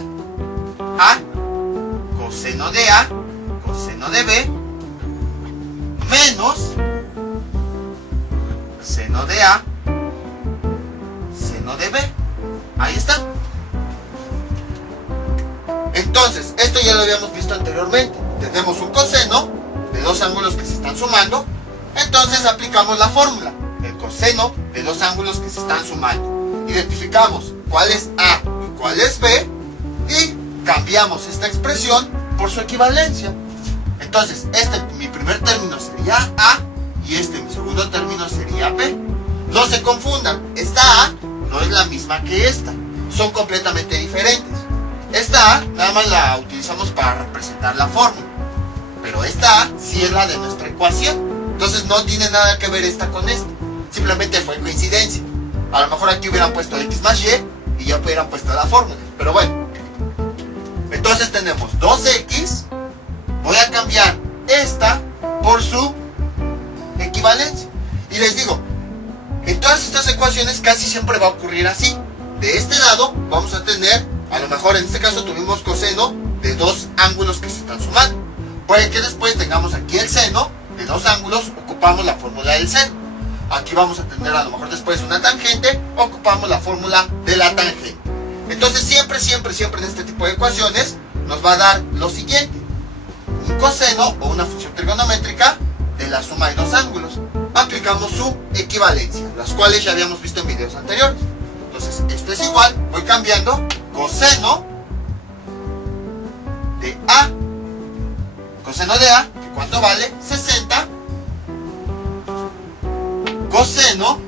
a coseno de a, coseno de b, menos seno de a, seno de b. Ahí está. Entonces, esto ya lo habíamos visto anteriormente. Tenemos un coseno de dos ángulos que se están sumando. Entonces aplicamos la fórmula. El coseno de dos ángulos que se están sumando. Identificamos cuál es a y cuál es b. Y cambiamos esta expresión por su equivalencia. Entonces, mi primer término sería a y mi segundo término sería b. No se confundan, esta a no es la misma que esta. Son completamente diferentes. Esta a nada más la utilizamos para representar la fórmula. Pero esta a sí es la de nuestra ecuación. Entonces no tiene nada que ver esta con esta. Simplemente fue coincidencia. A lo mejor aquí hubieran puesto x más y ya hubieran puesto la fórmula. Pero bueno. Entonces tenemos 2x. Voy a cambiar esta por su equivalencia. Y les digo, en todas estas ecuaciones casi siempre va a ocurrir así. De este lado vamos a tener, a lo mejor en este caso tuvimos coseno de dos ángulos que se están sumando. Puede que después tengamos aquí el seno de dos ángulos, ocupamos la fórmula del seno. Aquí vamos a tener a lo mejor después una tangente, ocupamos la fórmula de la tangente. Entonces siempre en este tipo de ecuaciones nos va a dar lo siguiente. Un coseno o una función trigonométrica de la suma de dos ángulos. Aplicamos su equivalencia, las cuales ya habíamos visto en videos anteriores. Entonces esto es igual, voy cambiando coseno de a, coseno de a, que cuánto vale, 60, coseno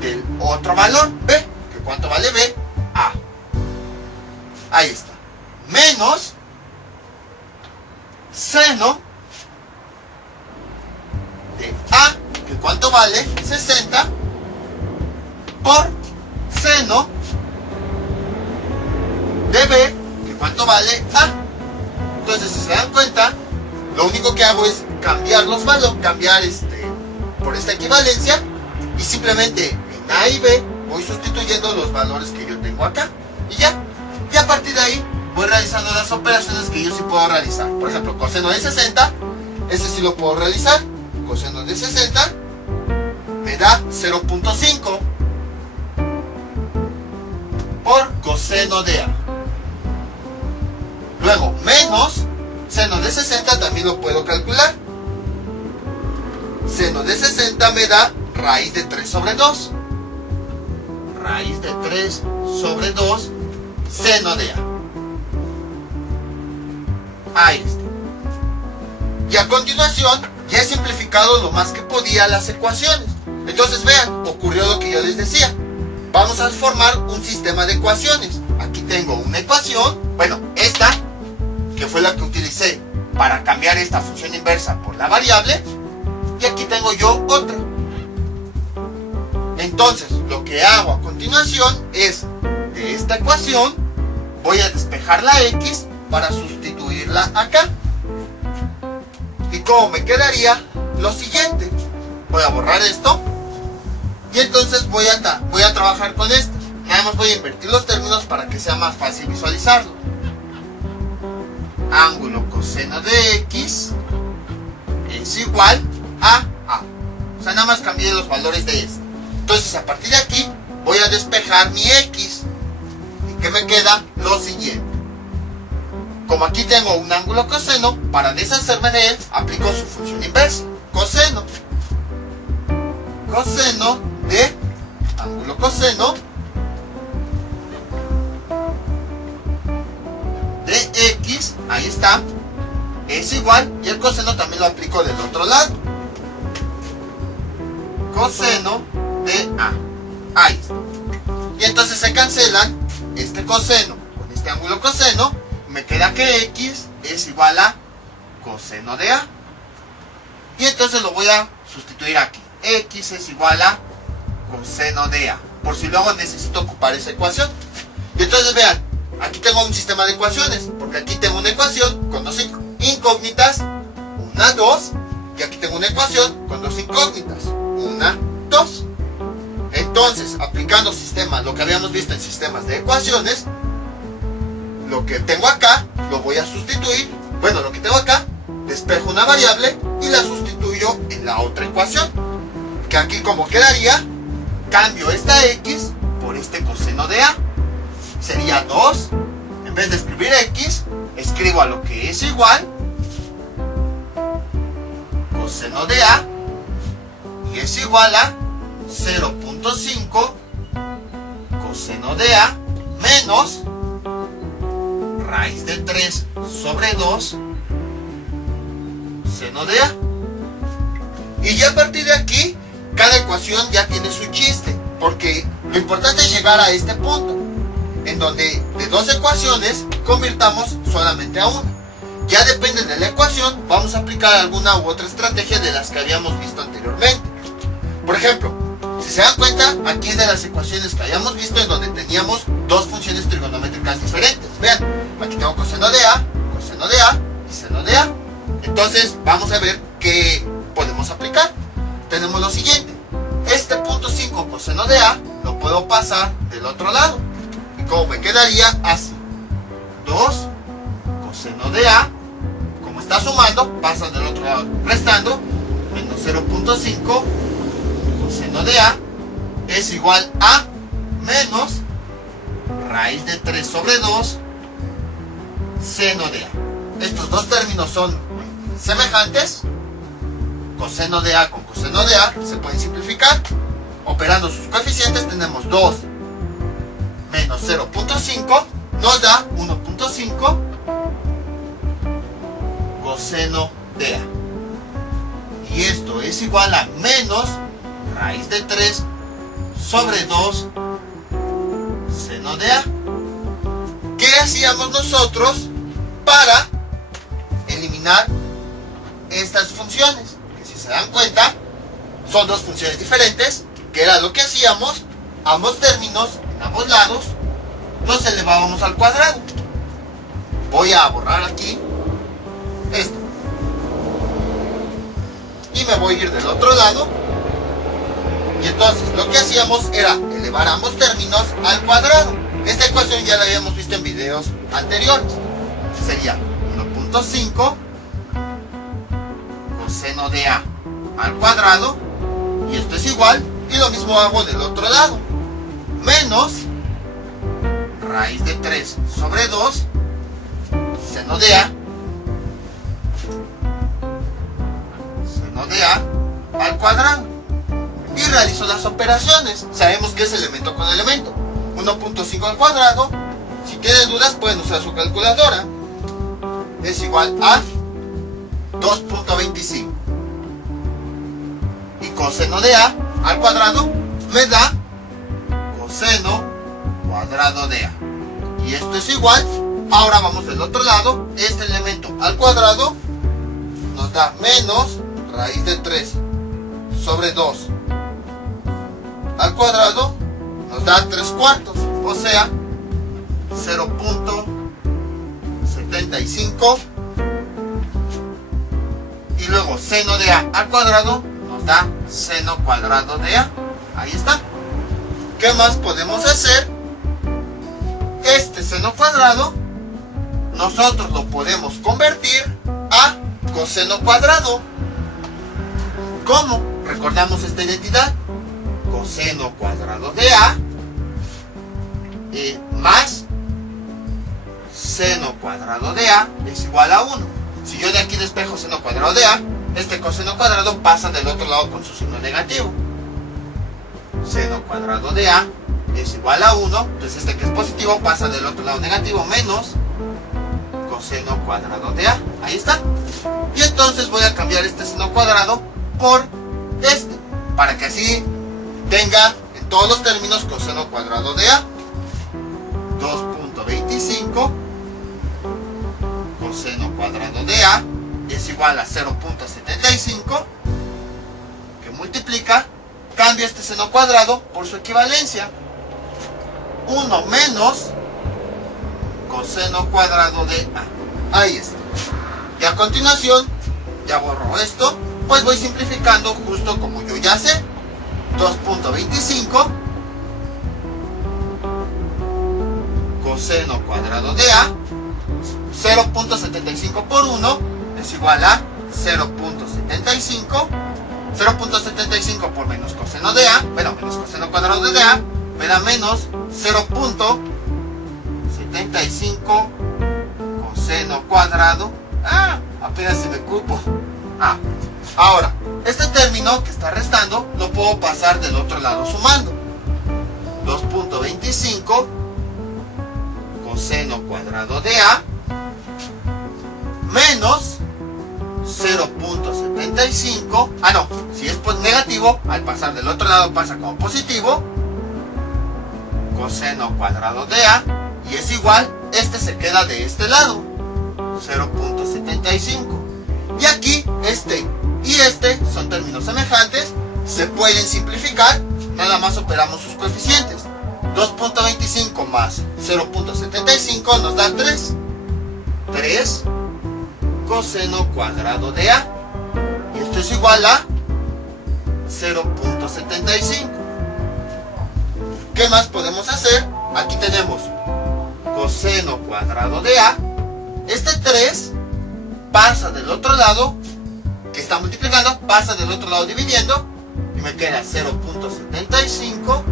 del otro valor, b, que cuánto vale b, a. Ahí está. Menos seno de a, que cuánto vale, 60, por seno de b, que cuánto vale a. Entonces, si se dan cuenta, lo único que hago es cambiar los valores, cambiar por esta equivalencia, y simplemente en a y b voy sustituyendo los valores que yo tengo acá, y ya. Y a partir de ahí voy realizando las operaciones que yo sí puedo realizar. Por ejemplo, coseno de 60, ese sí lo puedo realizar. Coseno de 60 me da 0.5 por coseno de A. Luego, menos seno de 60 también lo puedo calcular. Seno de 60 me da raíz de 3 sobre 2. Raíz de 3 sobre 2 seno de A. Ahí está. Y a continuación ya he simplificado lo más que podía las ecuaciones. Entonces vean, ocurrió lo que yo les decía. Vamos a formar un sistema de ecuaciones. Aquí tengo una ecuación, bueno, esta, que fue la que utilicé para cambiar esta función inversa por la variable. Y aquí tengo yo otra. Entonces, lo que hago a continuación es, de esta ecuación, voy a despejar la x para sustituirla acá. ¿Y cómo me quedaría? Lo siguiente. Voy a borrar esto. Y entonces voy a trabajar con esto. Nada más voy a invertir los términos para que sea más fácil visualizarlo. Ángulo coseno de x es igual a A. O sea, nada más cambié los valores de esto. Entonces, a partir de aquí, voy a despejar mi x. ¿Y qué me queda? Lo siguiente. Como aquí tengo un ángulo coseno, para deshacerme de él, aplico su función inversa. Coseno. Coseno de ángulo coseno de x, ahí está, es igual, y el coseno también lo aplico del otro lado. Coseno de A. Ahí está. Y entonces se cancelan este coseno con este ángulo coseno. Me queda que x es igual a coseno de A. Y entonces lo voy a sustituir aquí. X es igual a coseno de A. Por si luego necesito ocupar esa ecuación. Y entonces vean, aquí tengo un sistema de ecuaciones. Porque aquí tengo una ecuación con dos incógnitas. Una, 2. Y aquí tengo una ecuación con dos incógnitas. Una, 2. Entonces, aplicando sistemas, lo que habíamos visto en sistemas de ecuaciones, lo que tengo acá, lo voy a sustituir. Bueno, lo que tengo acá, despejo una variable y la sustituyo en la otra ecuación. Que aquí como quedaría, cambio esta x por este coseno de A. Sería 2. En vez de escribir x, escribo a lo que es igual coseno de A. Y es igual a 0.5 coseno de A menos raíz de 3 sobre 2 seno de A. Y ya a partir de aquí, cada ecuación ya tiene su chiste, porque lo importante es llegar a este punto, en donde de dos ecuaciones convirtamos solamente a una. Ya depende de la ecuación, vamos a aplicar alguna u otra estrategia de las que habíamos visto anteriormente. Por ejemplo, si se dan cuenta, aquí es de las ecuaciones que habíamos visto en donde teníamos dos funciones trigonométricas diferentes. Vean, aquí tengo coseno de A y seno de A. Entonces, vamos a ver qué podemos aplicar. Tenemos lo siguiente. Este punto 5 coseno de A lo puedo pasar del otro lado. Y como me quedaría así. 2 coseno de A, como está sumando, pasa del otro lado restando, menos 0.5 coseno de A es igual a menos raíz de 3 sobre 2 seno de A. Estos dos términos son semejantes. Coseno de A con coseno de A se pueden simplificar. Operando sus coeficientes tenemos 2 menos 0.5 nos da 1.5 coseno de A. Y esto es igual a menos raíz de 3 sobre 2 seno de A. ¿Qué hacíamos nosotros para eliminar estas funciones? Que si se dan cuenta, son dos funciones diferentes, que era lo que hacíamos. Ambos términos, en ambos lados, los elevábamos al cuadrado. Voy a borrar aquí esto. Y me voy a ir del otro lado. Y entonces lo que hacíamos era elevar ambos términos al cuadrado. Esta ecuación ya la habíamos visto en videos anteriores. Sería 1.5 coseno de A al cuadrado y esto es igual, y lo mismo hago del otro lado, menos raíz de 3 sobre 2 seno de A al cuadrado, y realizo las operaciones. Sabemos que es elemento con elemento. 1.5 al cuadrado, si tienen dudas pueden usar su calculadora, es igual a 2.25, y coseno de A al cuadrado me da coseno cuadrado de A, y esto es igual. Ahora vamos del otro lado, este elemento al cuadrado nos da menos raíz de 3 sobre 2 al cuadrado, nos da 3/4, o sea 0.75, y luego seno de A al cuadrado nos da seno cuadrado de A. Ahí está. ¿Qué más podemos hacer? Este seno cuadrado nosotros lo podemos convertir a coseno cuadrado. ¿Cómo? Recordamos esta identidad. Coseno cuadrado de A más seno cuadrado de A es igual a 1. Si yo de aquí despejo seno cuadrado de A, este coseno cuadrado pasa del otro lado con su signo negativo. Seno cuadrado de A es igual a 1, entonces este que es positivo pasa del otro lado negativo, menos coseno cuadrado de A. Ahí está. Y entonces voy a cambiar este seno cuadrado por este, para que así tenga en todos los términos coseno cuadrado de A. 2.25 coseno cuadrado de A es igual a 0.75, que multiplica, cambia este seno cuadrado por su equivalencia, 1 menos coseno cuadrado de A. Ahí está. Y a continuación, ya borro esto, pues voy simplificando justo como yo ya sé. 2.25 coseno cuadrado de A, 0.75 por 1 es igual a 0.75. 0.75 por menos coseno de A, bueno, menos coseno cuadrado de A, me da menos 0.75 coseno cuadrado. Apenas se me cupo. Ahora, este término que está restando lo puedo pasar del otro lado sumando. 2.25 coseno cuadrado de A menos 0.75. Si es negativo, al pasar del otro lado pasa como positivo. Coseno cuadrado de A, y es igual, este se queda de este lado, 0.75. Y aquí este y este son términos semejantes, se pueden simplificar, nada más operamos sus coeficientes. 2.25 más 0.75 nos da 3 coseno cuadrado de A, y esto es igual a 0.75. ¿Qué más podemos hacer? Aquí tenemos coseno cuadrado de A, este 3 pasa del otro lado, que está multiplicando, pasa del otro lado dividiendo, y me queda 0.75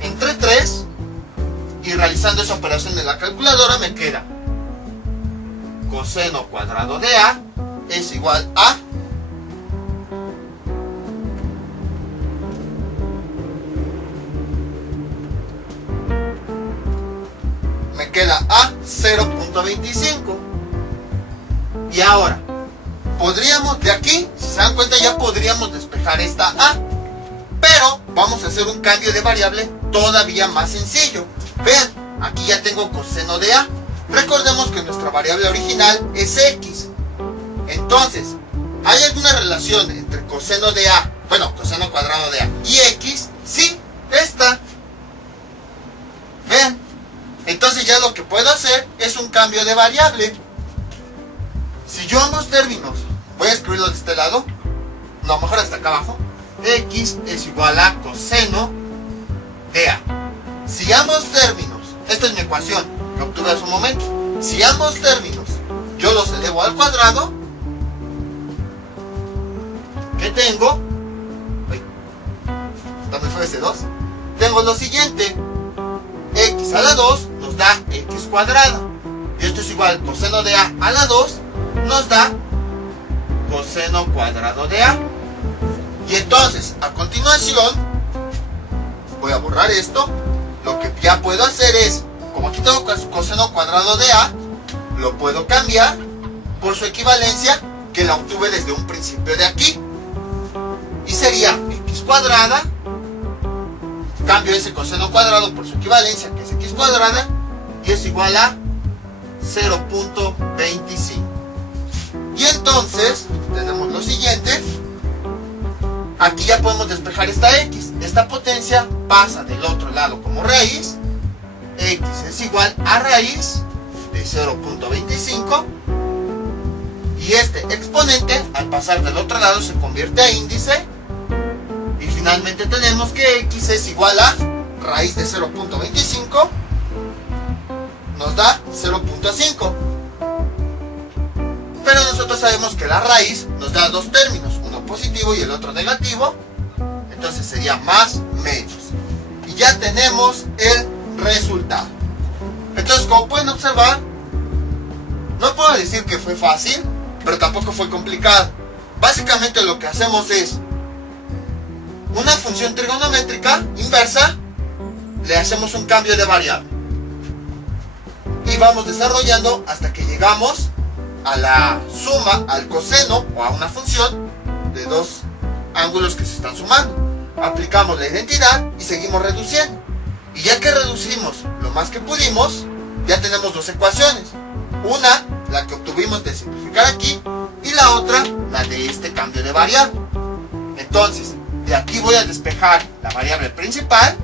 entre 3, y realizando esa operación en la calculadora me queda coseno cuadrado de A es igual a me queda a 0.25. Y ahora podríamos, de aquí, si se dan cuenta, ya podríamos despejar esta A, pero vamos a hacer un cambio de variable todavía más sencillo. Vean, aquí ya tengo coseno de A. Recordemos que nuestra variable original es X. Entonces, ¿hay alguna relación entre coseno de A, coseno cuadrado de A y X? Sí, esta. Vean. Entonces ya lo que puedo hacer es un cambio de variable. Si yo ambos términos, voy a escribirlo de este lado, no, mejor hasta acá abajo, X es igual a coseno de A. Si ambos términos, esta es mi ecuación que obtuve hace un momento, si ambos términos yo los elevo al cuadrado, ¿qué tengo? veces 2. Tengo lo siguiente. X a la 2 nos da X cuadrada. Y esto es igual, coseno de A a la 2 nos da coseno cuadrado de A. Y entonces, a continuación, voy a borrar esto. Lo que ya puedo hacer es, como aquí tengo coseno cuadrado de A, lo puedo cambiar por su equivalencia, que la obtuve desde un principio de aquí. Y sería X cuadrada, cambio ese coseno cuadrado por su equivalencia, que es X cuadrada, y es igual a 0.25. Y entonces, tenemos lo siguiente. Aquí ya podemos despejar esta X. Esta potencia pasa del otro lado como raíz. X es igual a raíz de 0.25. Y este exponente, al pasar del otro lado, se convierte a índice. Y finalmente tenemos que X es igual a raíz de 0.25. Nos da 0.5. Pero nosotros sabemos que la raíz nos da dos términos, uno positivo y el otro negativo. Entonces sería más menos. Y ya tenemos el resultado. Entonces, como pueden observar, no puedo decir que fue fácil, pero tampoco fue complicado. Básicamente lo que hacemos es una función trigonométrica inversa, le hacemos un cambio de variable. Y vamos desarrollando hasta que llegamos a la suma, al coseno o a una función de dos ángulos que se están sumando. Aplicamos la identidad y seguimos reduciendo. Y ya que reducimos lo más que pudimos, ya tenemos dos ecuaciones. Una, la que obtuvimos de simplificar aquí, y la otra, la de este cambio de variable. Entonces, de aquí voy a despejar la variable principal.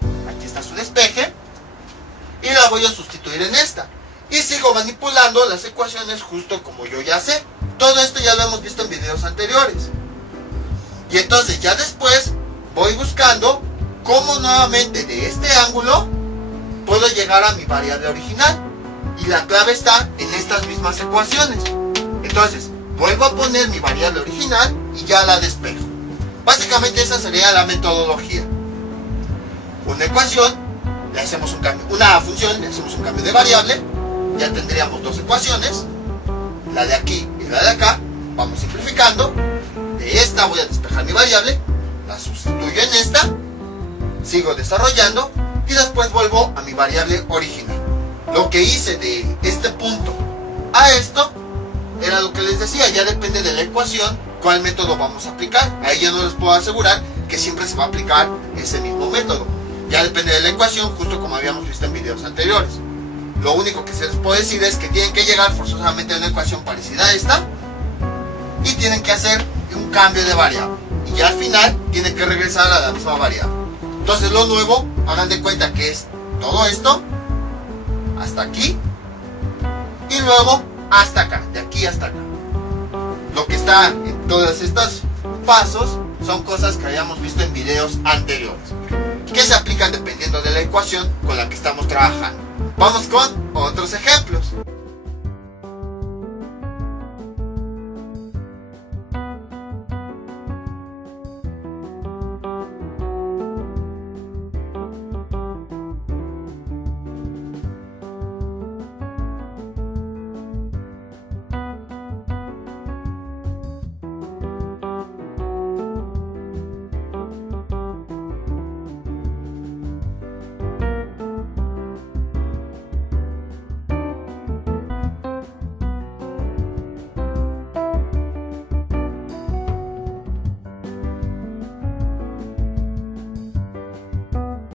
Aquí está su despeje. Y la voy a sustituir en esta. Y sigo manipulando las ecuaciones justo como yo ya sé. Todo esto ya lo hemos visto en videos anteriores. Y entonces ya después voy buscando cómo nuevamente de este ángulo puedo llegar a mi variable original. Y la clave está en estas mismas ecuaciones. Entonces vuelvo a poner mi variable original y ya la despejo. Básicamente esa sería la metodología. Una ecuación, le hacemos un cambio, una función, le hacemos un cambio de variable. Ya tendríamos dos ecuaciones, la de aquí y la de acá. Vamos simplificando. De esta voy a despejar mi variable, la sustituyo en esta, sigo desarrollando y después vuelvo a mi variable original. Lo que hice de este punto a esto era lo que les decía, ya depende de la ecuación cuál método vamos a aplicar. Ahí ya no les puedo asegurar que siempre se va a aplicar ese mismo método. Ya depende de la ecuación, justo como habíamos visto en videos anteriores. Lo único que se les puede decir es que tienen que llegar forzosamente a una ecuación parecida a esta y tienen que hacer un cambio de variable. Y ya al final tienen que regresar a la misma variable. Entonces lo nuevo, hagan de cuenta que es todo esto hasta aquí y luego hasta acá, de aquí hasta acá. Lo que está en todos estos pasos son cosas que habíamos visto en videos anteriores, que se aplican dependiendo de la ecuación con la que estamos trabajando. Vamos con otros ejemplos.